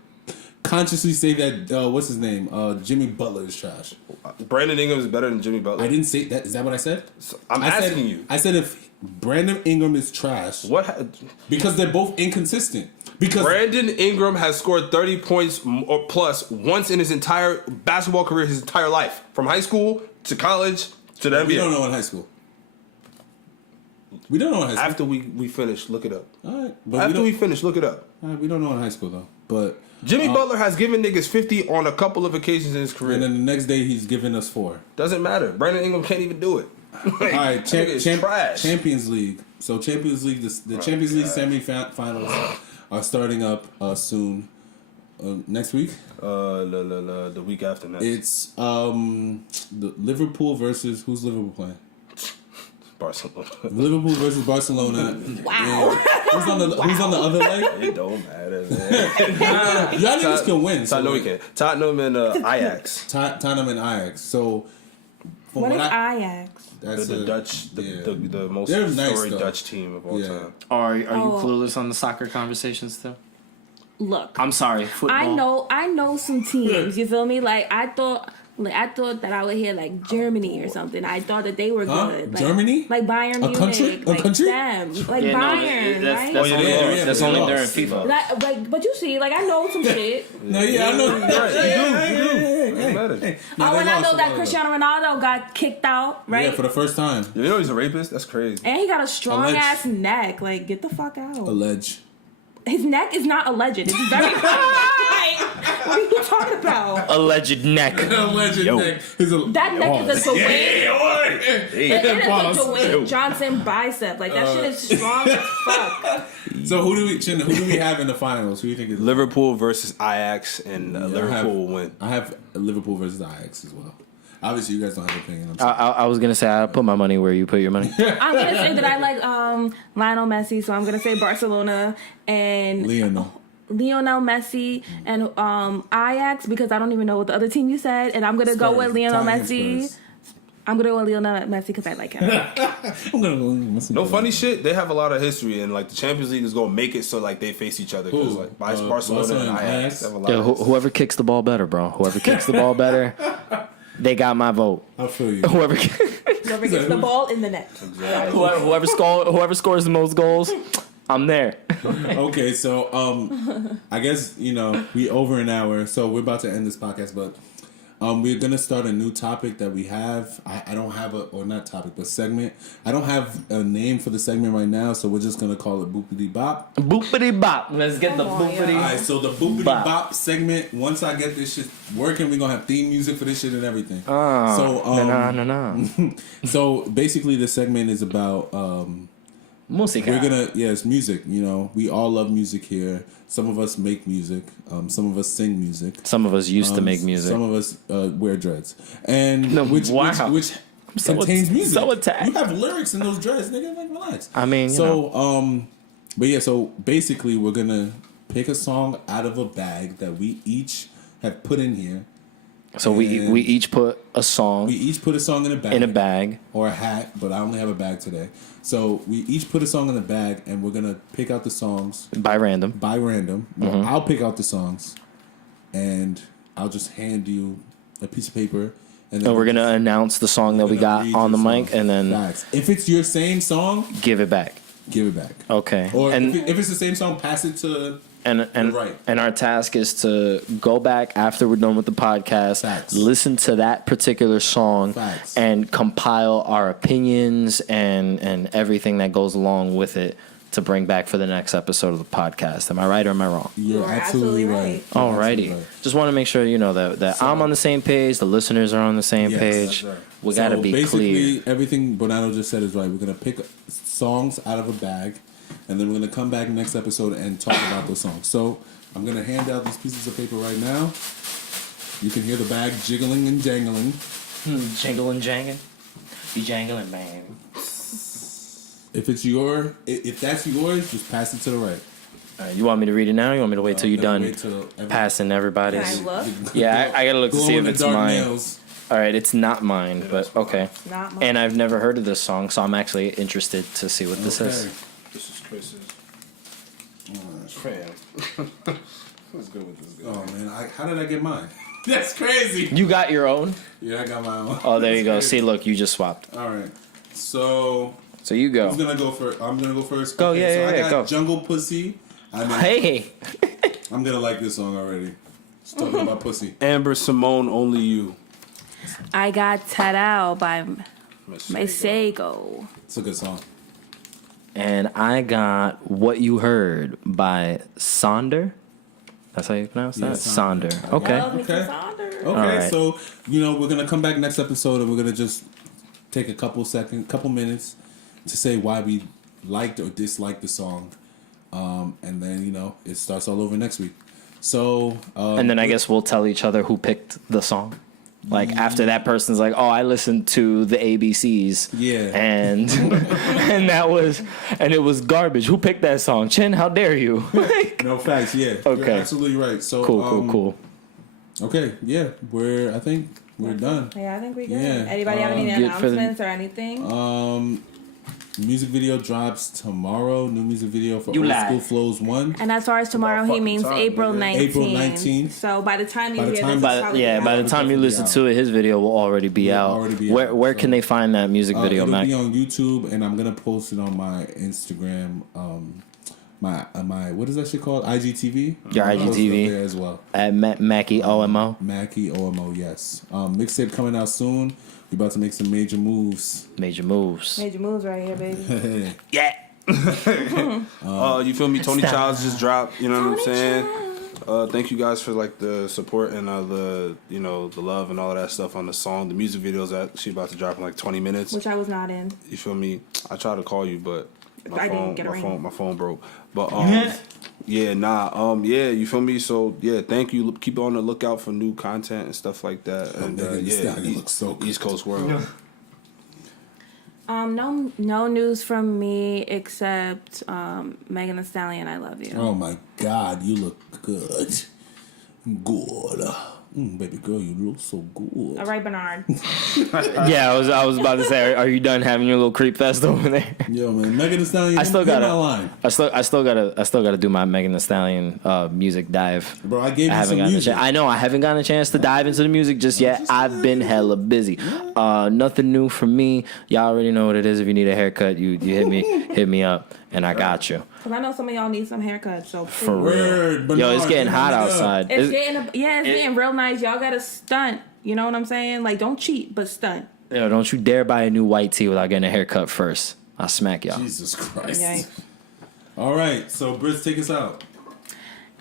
consciously say that what's his name, Jimmy Butler is trash. Brandon Ingram is better than Jimmy Butler. I didn't say that. Is that what I said? I'm asking you. I said if Brandon Ingram is trash, because they're both inconsistent. Because Brandon Ingram has scored 30 points or plus once in his entire basketball career, his entire life, from high school to college To the NBA. We don't know in high school. We don't know in high school. After we finish, look it up. All right. But After we finish, look it up. we don't know in high school, though. But Jimmy Butler has given niggas 50 on a couple of occasions in his career. and then the next day, he's giving us 4. Doesn't matter. Brandon Ingram can't even do it. All right, trash. Champions League. So Champions League, the Champions League semifinals are starting up soon. Next week? The week after next. It's the Liverpool versus who's Liverpool playing? Barcelona. Liverpool versus Barcelona. Wow. Who's on the other leg? It don't matter, man. Y'all niggas can win. I know we can. Tottenham and Ajax. Tottenham and Ajax. So from What is Ajax? that's The a- Dutch, yeah. the most They're nice, storied though. Dutch team of all Yeah. time. Are you Oh. clueless on the soccer conversations still? Look, I'm sorry, football. I know some teams. You feel me? Like I thought that I would hear like Germany or something. I thought that they were Huh? good. Like, Germany? like Bayern Munich, country? A like country? them, like Yeah, no, Bayern, that's, right? that's yeah, only, they are. that's They only lost. during FIFA. Like, but you see, like I know some shit. No, yeah, I know. You do. It matters. Oh, and I know that Cristiano Ronaldo got kicked out, right? Yeah, for the first time. You know he's a rapist? That's crazy. And he got a strong Alleged. ass neck. Like, get the fuck out. Allege. His neck is not alleged. It's very. What are you talking about? Alleged neck. Alleged Yo. neck. That neck is a Dwayne. It is a Pause. Dwayne Johnson bicep. Like that shit is strong as fuck. So who do we have in the finals? Who do you think is Liverpool versus Ajax, and Liverpool will win. I have Liverpool versus Ajax as well. Obviously, you guys don't have an opinion. I'm sorry. I was gonna say I put my money where you put your money. I'm gonna say that I like Lionel Messi, so I'm gonna say Barcelona and Lionel Messi and Ajax because I don't even know what the other team you said, and I'm gonna go with Lionel Italian Messi. Spurs. I'm gonna go with Lionel Messi because I like him. I'm gonna go Messi. No funny shit. They have a lot of history, and like the Champions League is gonna make it so like they face each other because Who? like Barcelona and Ajax have a lot. Yeah, of history. whoever kicks the ball better, bro. Whoever kicks the ball better, they got my vote. I feel you. Whoever Whoever gets the ball in the net. whoever scores the most goals, I'm there. Okay, so I guess we over an hour, so we're about to end this podcast, but we're gonna start a new topic that we have. I don't have not topic, but segment. I don't have a name for the segment right now, so we're just gonna call it Boopity Bop. Boopity bop. Let's get the Come on, boopity. All right, so the Boopity Bop. Bop segment. Once I get this shit working, we're gonna have theme music for this shit and everything. No. So basically, the segment is about Música. it's music. We all love music here. Some of us make music. Some of us sing music. Some of us used to make music. Some of us wear dreads, and No, which wow. which so contains music. so attacked. You have lyrics in those dreads, nigga. Like, relax. I mean, you know. But yeah, so basically, we're gonna pick a song out of a bag that we each have put in here. So we each put a song We each put a song in a bag. Or a hat, but I only have a bag today. So we each put a song in the bag, and we're gonna pick out the songs by random. by random. Well, Mm-hmm. I'll pick out the songs, and I'll just hand you a piece of paper, and And we're gonna announce the song that we got read on the the mic, song. and then Facts. If it's your same song, give it back. give it back. Okay. Or and if it's the same song, pass it to. and right. and our task is to go back after we're done with the podcast, Facts. listen to that particular song, Facts. and compile our opinions and everything that goes along with it to bring back for the next episode of the podcast. Am I right or am I wrong? You're are absolutely absolutely right. right. You're Alrighty. absolutely right. Just want to make sure that I'm on the same page, the listeners are on the same Yes, page. that's right. We gotta So be basically, clear. everything Bonanno just said is right. We're gonna pick songs out of a bag, and then we're gonna come back next episode and talk about those songs. So I'm gonna hand out these pieces of paper right now. You can hear the bag jiggling and jangling. Jingle and jangling. Be jangling, man. If that's yours, just pass it to the right. Alright, you want me to read it now? Or you want me to wait till you're done Wait till passing everybody's? Can I look? Yeah, I gotta look to see if it's mine. Nails. All right, it's not mine, but okay. Not mine. And I've never heard of this song, so I'm actually interested to see what this Okay. is. This is Chris's. Fam. What's good with this guy? Oh man, how did I get mine? That's crazy. You got your own? Yeah, I got my own. Oh, there you go. That's See, crazy. look, you just swapped. All right. So So you go. who's gonna go first? I'm gonna go first. Go, so yeah, I got go. Jungle Pussy. Hey, I'm gonna like this song already. It's talking about pussy. Amber Simone, Only You. I got Tadao by Masego. It's a good song. And I got What You Heard by Sonder. That's how you pronounce that? Yeah, Sonder. Sonder. Okay. Okay. Sonder. Okay, right. so we're gonna come back next episode and we're gonna just take a couple minutes to say why we liked or disliked the song, and then it starts all over next week. So And then I guess we'll tell each other who picked the song. Like after that person's like, oh, I listened to the ABCs. Yeah. And and it was garbage. Who picked that song? Chin, how dare you? no facts. Yeah. Okay. You're absolutely right. So Cool. Okay. Yeah. I think we're done. Yeah, I think we good. Yeah. Anybody have any Good for the- announcements or anything? Music video drops tomorrow. New music video for You Old lie. School Flows 1. And as far as tomorrow, he fucking means time, April nigga. 19th. April 19th. So by the time you By the hear time- this, it's probably By the out. time you listen to it, his video will already be out. already be where out, where so- can they find that music video, It'll Mac? be on YouTube, and I'm gonna post it on my Instagram. My what is that shit called? IGTV. Your I'll post it IGTV. up there as well. At Mackie OMO. Mackie OMO, yes. Mixtape coming out soon. We about to make some major moves. Major moves. Major moves right here, baby. Yeah. You feel me? Tony Childs just dropped. You know what I'm saying? Thank you guys for like the support and the the love and all of that stuff on the song. The music video's actually about to drop in like 20 minutes. Which I was not in. You feel me? I tried to call you, but I didn't get a ring. my phone broke. But you feel me? So yeah, thank you. Keep on the lookout for new content and stuff like that. And Megan Thee Stallion looks so good. EastCoastWorld. No news from me except Megan Thee Stallion, I love you. Oh my God, you look good. Good. Baby girl, you look so good. All right, Bernard. Yeah, I was about to say, are you done having your little creep fest over there? Yo, man, Megan Thee Stallion. I still hit my gotta, line. I still gotta do my Megan Thee Stallion music dive. Bro, I gave you haven't some gotten music. I know I haven't gotten a chance to dive into the music just yet. I've been hella busy. Nothing new from me. Y'all already know what it is. If you need a haircut, you hit me up, and I got you. Because I know some of y'all need some haircuts. So For please. real. Word, Bernard, Yo, it's getting get hot my nigga. outside. It's getting real nice. Y'all gotta stunt. You know what I'm saying? Like, don't cheat, but stunt. Yo, don't you dare buy a new white tee without getting a haircut first. I'll smack y'all. Jesus Christ. Yikes. All right, so Britt, take us out.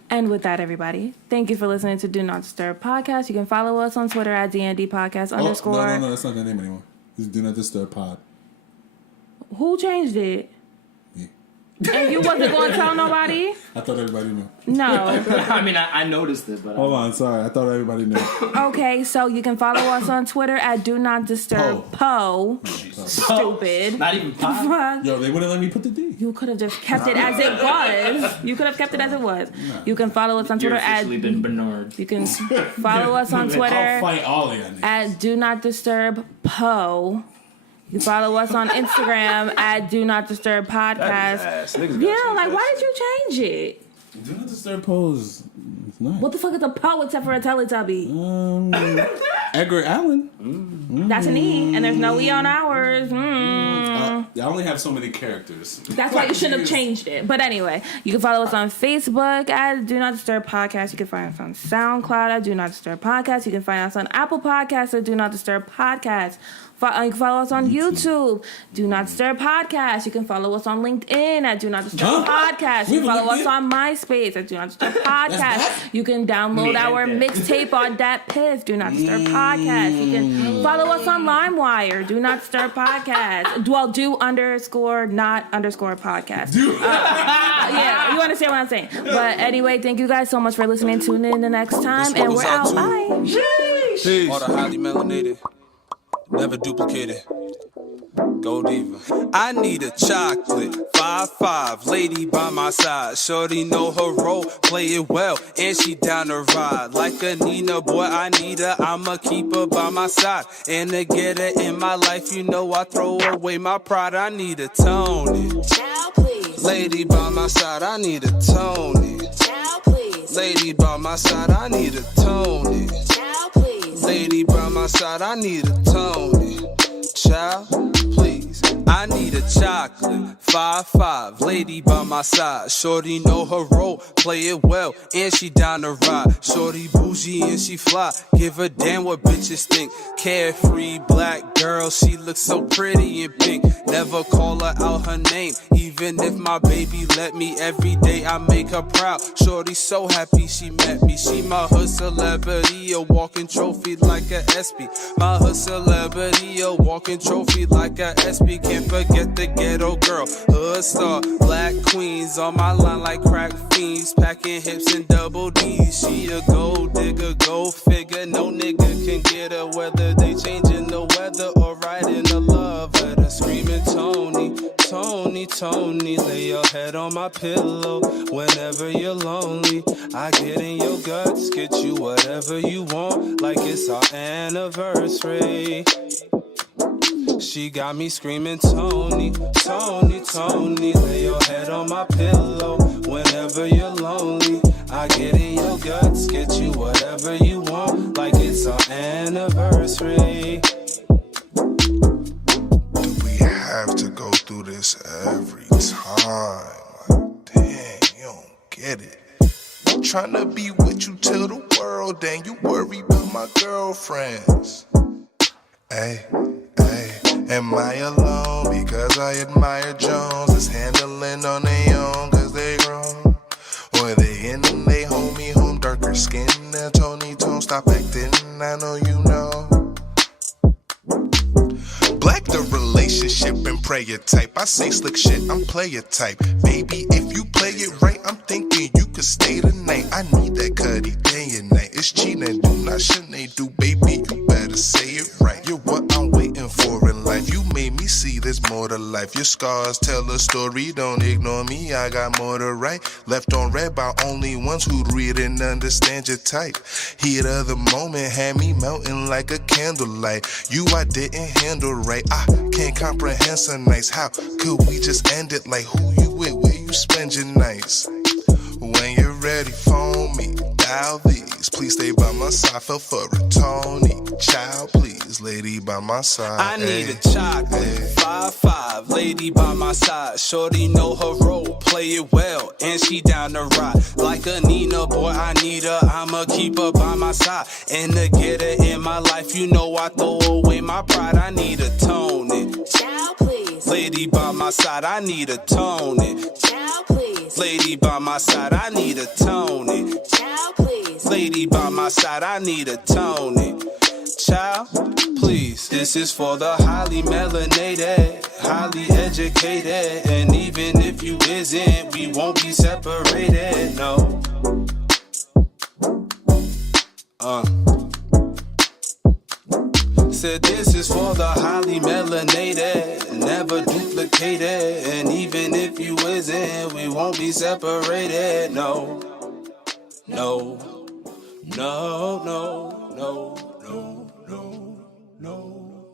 And with that, everybody, thank you for listening to Do Not Disturb Podcast. You can follow us on Twitter at DND Podcast underscore. No, that's not the name anymore. It's Do Not Disturb Pod. Who changed it? Me. And you wasn't going to tell nobody? I thought everybody knew. No. I mean, I noticed it, but Hold on, sorry. I thought everybody knew. Okay, so you can follow us on Twitter at Do Not Disturb Poe. Stupid. not even pop. Fuck. Yo, they wouldn't let me put the D. You could have just kept it as it was. You could have kept it as it was. You can follow us on Twitter at. been Bernard. You can follow us on I'll Twitter fight all of y'all niggas. at Do Not Disturb Poe. You can follow us on Instagram at Do Not Disturb Podcast. Yeah, like why did you change it? Do Not Disturb pose. It's nice. What the fuck is a Poe except for a Teletubby? Edgar Allan. That's an E, and there's no E on ours. I only have so many characters. That's why you shouldn't have changed it. But anyway, you can follow us on Facebook at Do Not Disturb Podcast. You can find us on SoundCloud at Do Not Disturb Podcast. You can find us on Apple Podcasts at Do Not Disturb Podcast. You can follow us on YouTube, Do Not Disturb Podcast. You can follow us on LinkedIn at Do Not Disturb Podcast. You can follow us on MySpace at Do Not Disturb Podcast. You can download our mixtape on Dat Piff, Do Not Disturb Podcast. You can follow us on LimeWire, Do Not Disturb Podcast. Well, do underscore not underscore podcast. Yeah, you understand what I'm saying. But anyway, thank you guys so much for listening. Tune in the next time, and we're out. Bye. All the highly melanated, never duplicated. Go diva. I need a chocolate 5-5 lady by my side. Shorty know her role, play it well, and she down to ride. Like a Nina, boy, I need her. I'ma keep her by my side. And to get her in my life, you know I throw away my pride. I need a Toni. Lady by my side, I need a Toni. Lady by my side, I need a Toni. Lady by my side, I need a Toni. Child, please. I need a chocolate 5-5 lady by my side. Shorty know her role, play it well, and she down to ride. Shorty bougie and she fly, give a damn what bitches think. Carefree black girl, she looks so pretty in pink. Never call her out her name, even if my baby let me. Every day I make her proud. Shorty so happy she met me. She my hood celebrity, a walking trophy like a SP. My hood celebrity, a walking trophy like a SP. Can't forget the ghetto girl, hood star, black queens on my line like crack fiends, packing hips and double D's. She a gold digger, gold figure. No nigga can get her whether they changing the weather or writing a love letter. Screaming Toni, Toni, Toni, lay your head on my pillow whenever you're lonely. I get in your guts, get you whatever you want, like it's our anniversary. She got me screaming Toni, Toni, Toni, lay your head on my pillow whenever you're lonely. I get in your guts, get you whatever you want, like it's our anniversary. Do we have to go through this every time? Like, dang, you don't get it. I'm trying to be with you till the world, dang, you worry about my girlfriends. Hey, hey, am I alone? Because I admire Jones. Is handling on their own cause they grown? Or they in and they homie home, darker skin and Tony Tone. Stop acting, I know you know. Black the relationship and prayer type. I say slick shit, I'm player type. Baby, if you play it right, I'm thinking you could stay tonight. I need that cutty day and night. It's cheating, do not shouldn't they do, baby. You better say it right. You're what I'm waiting for in life. You made me see there's more to life. Your scars tell a story, don't ignore me. I got more to write. Left on red by only ones who'd read and understand your type. Heat of the moment had me melting like a candlelight. You I didn't handle right. I can't comprehend some nights. How could we just end it? Like who you with, where you spend your nights? When you're ready, phone me, dial these. Please stay by my side, fell for a Toni. Child, please, lady by my side. I need a chocolate 5-5 lady by my side. Shorty know her role, play it well, and she down to ride. Like a Nina, boy, I need her, I'ma keep her by my side. And to get her in my life, you know I throw away my pride. I need a Toni. Child, please. Lady by my side, I need a Toni. Child, please. Lady by my side, I need a Toni. Child, please. Lady by my side, I need a Toni. Child, please. This is for the highly melanated, highly educated. And even if you isn't, we won't be separated, no. Said this is for the highly melanated, never duplicated. And even if you isn't, we won't be separated, no. No, no, no, no, no, no, no.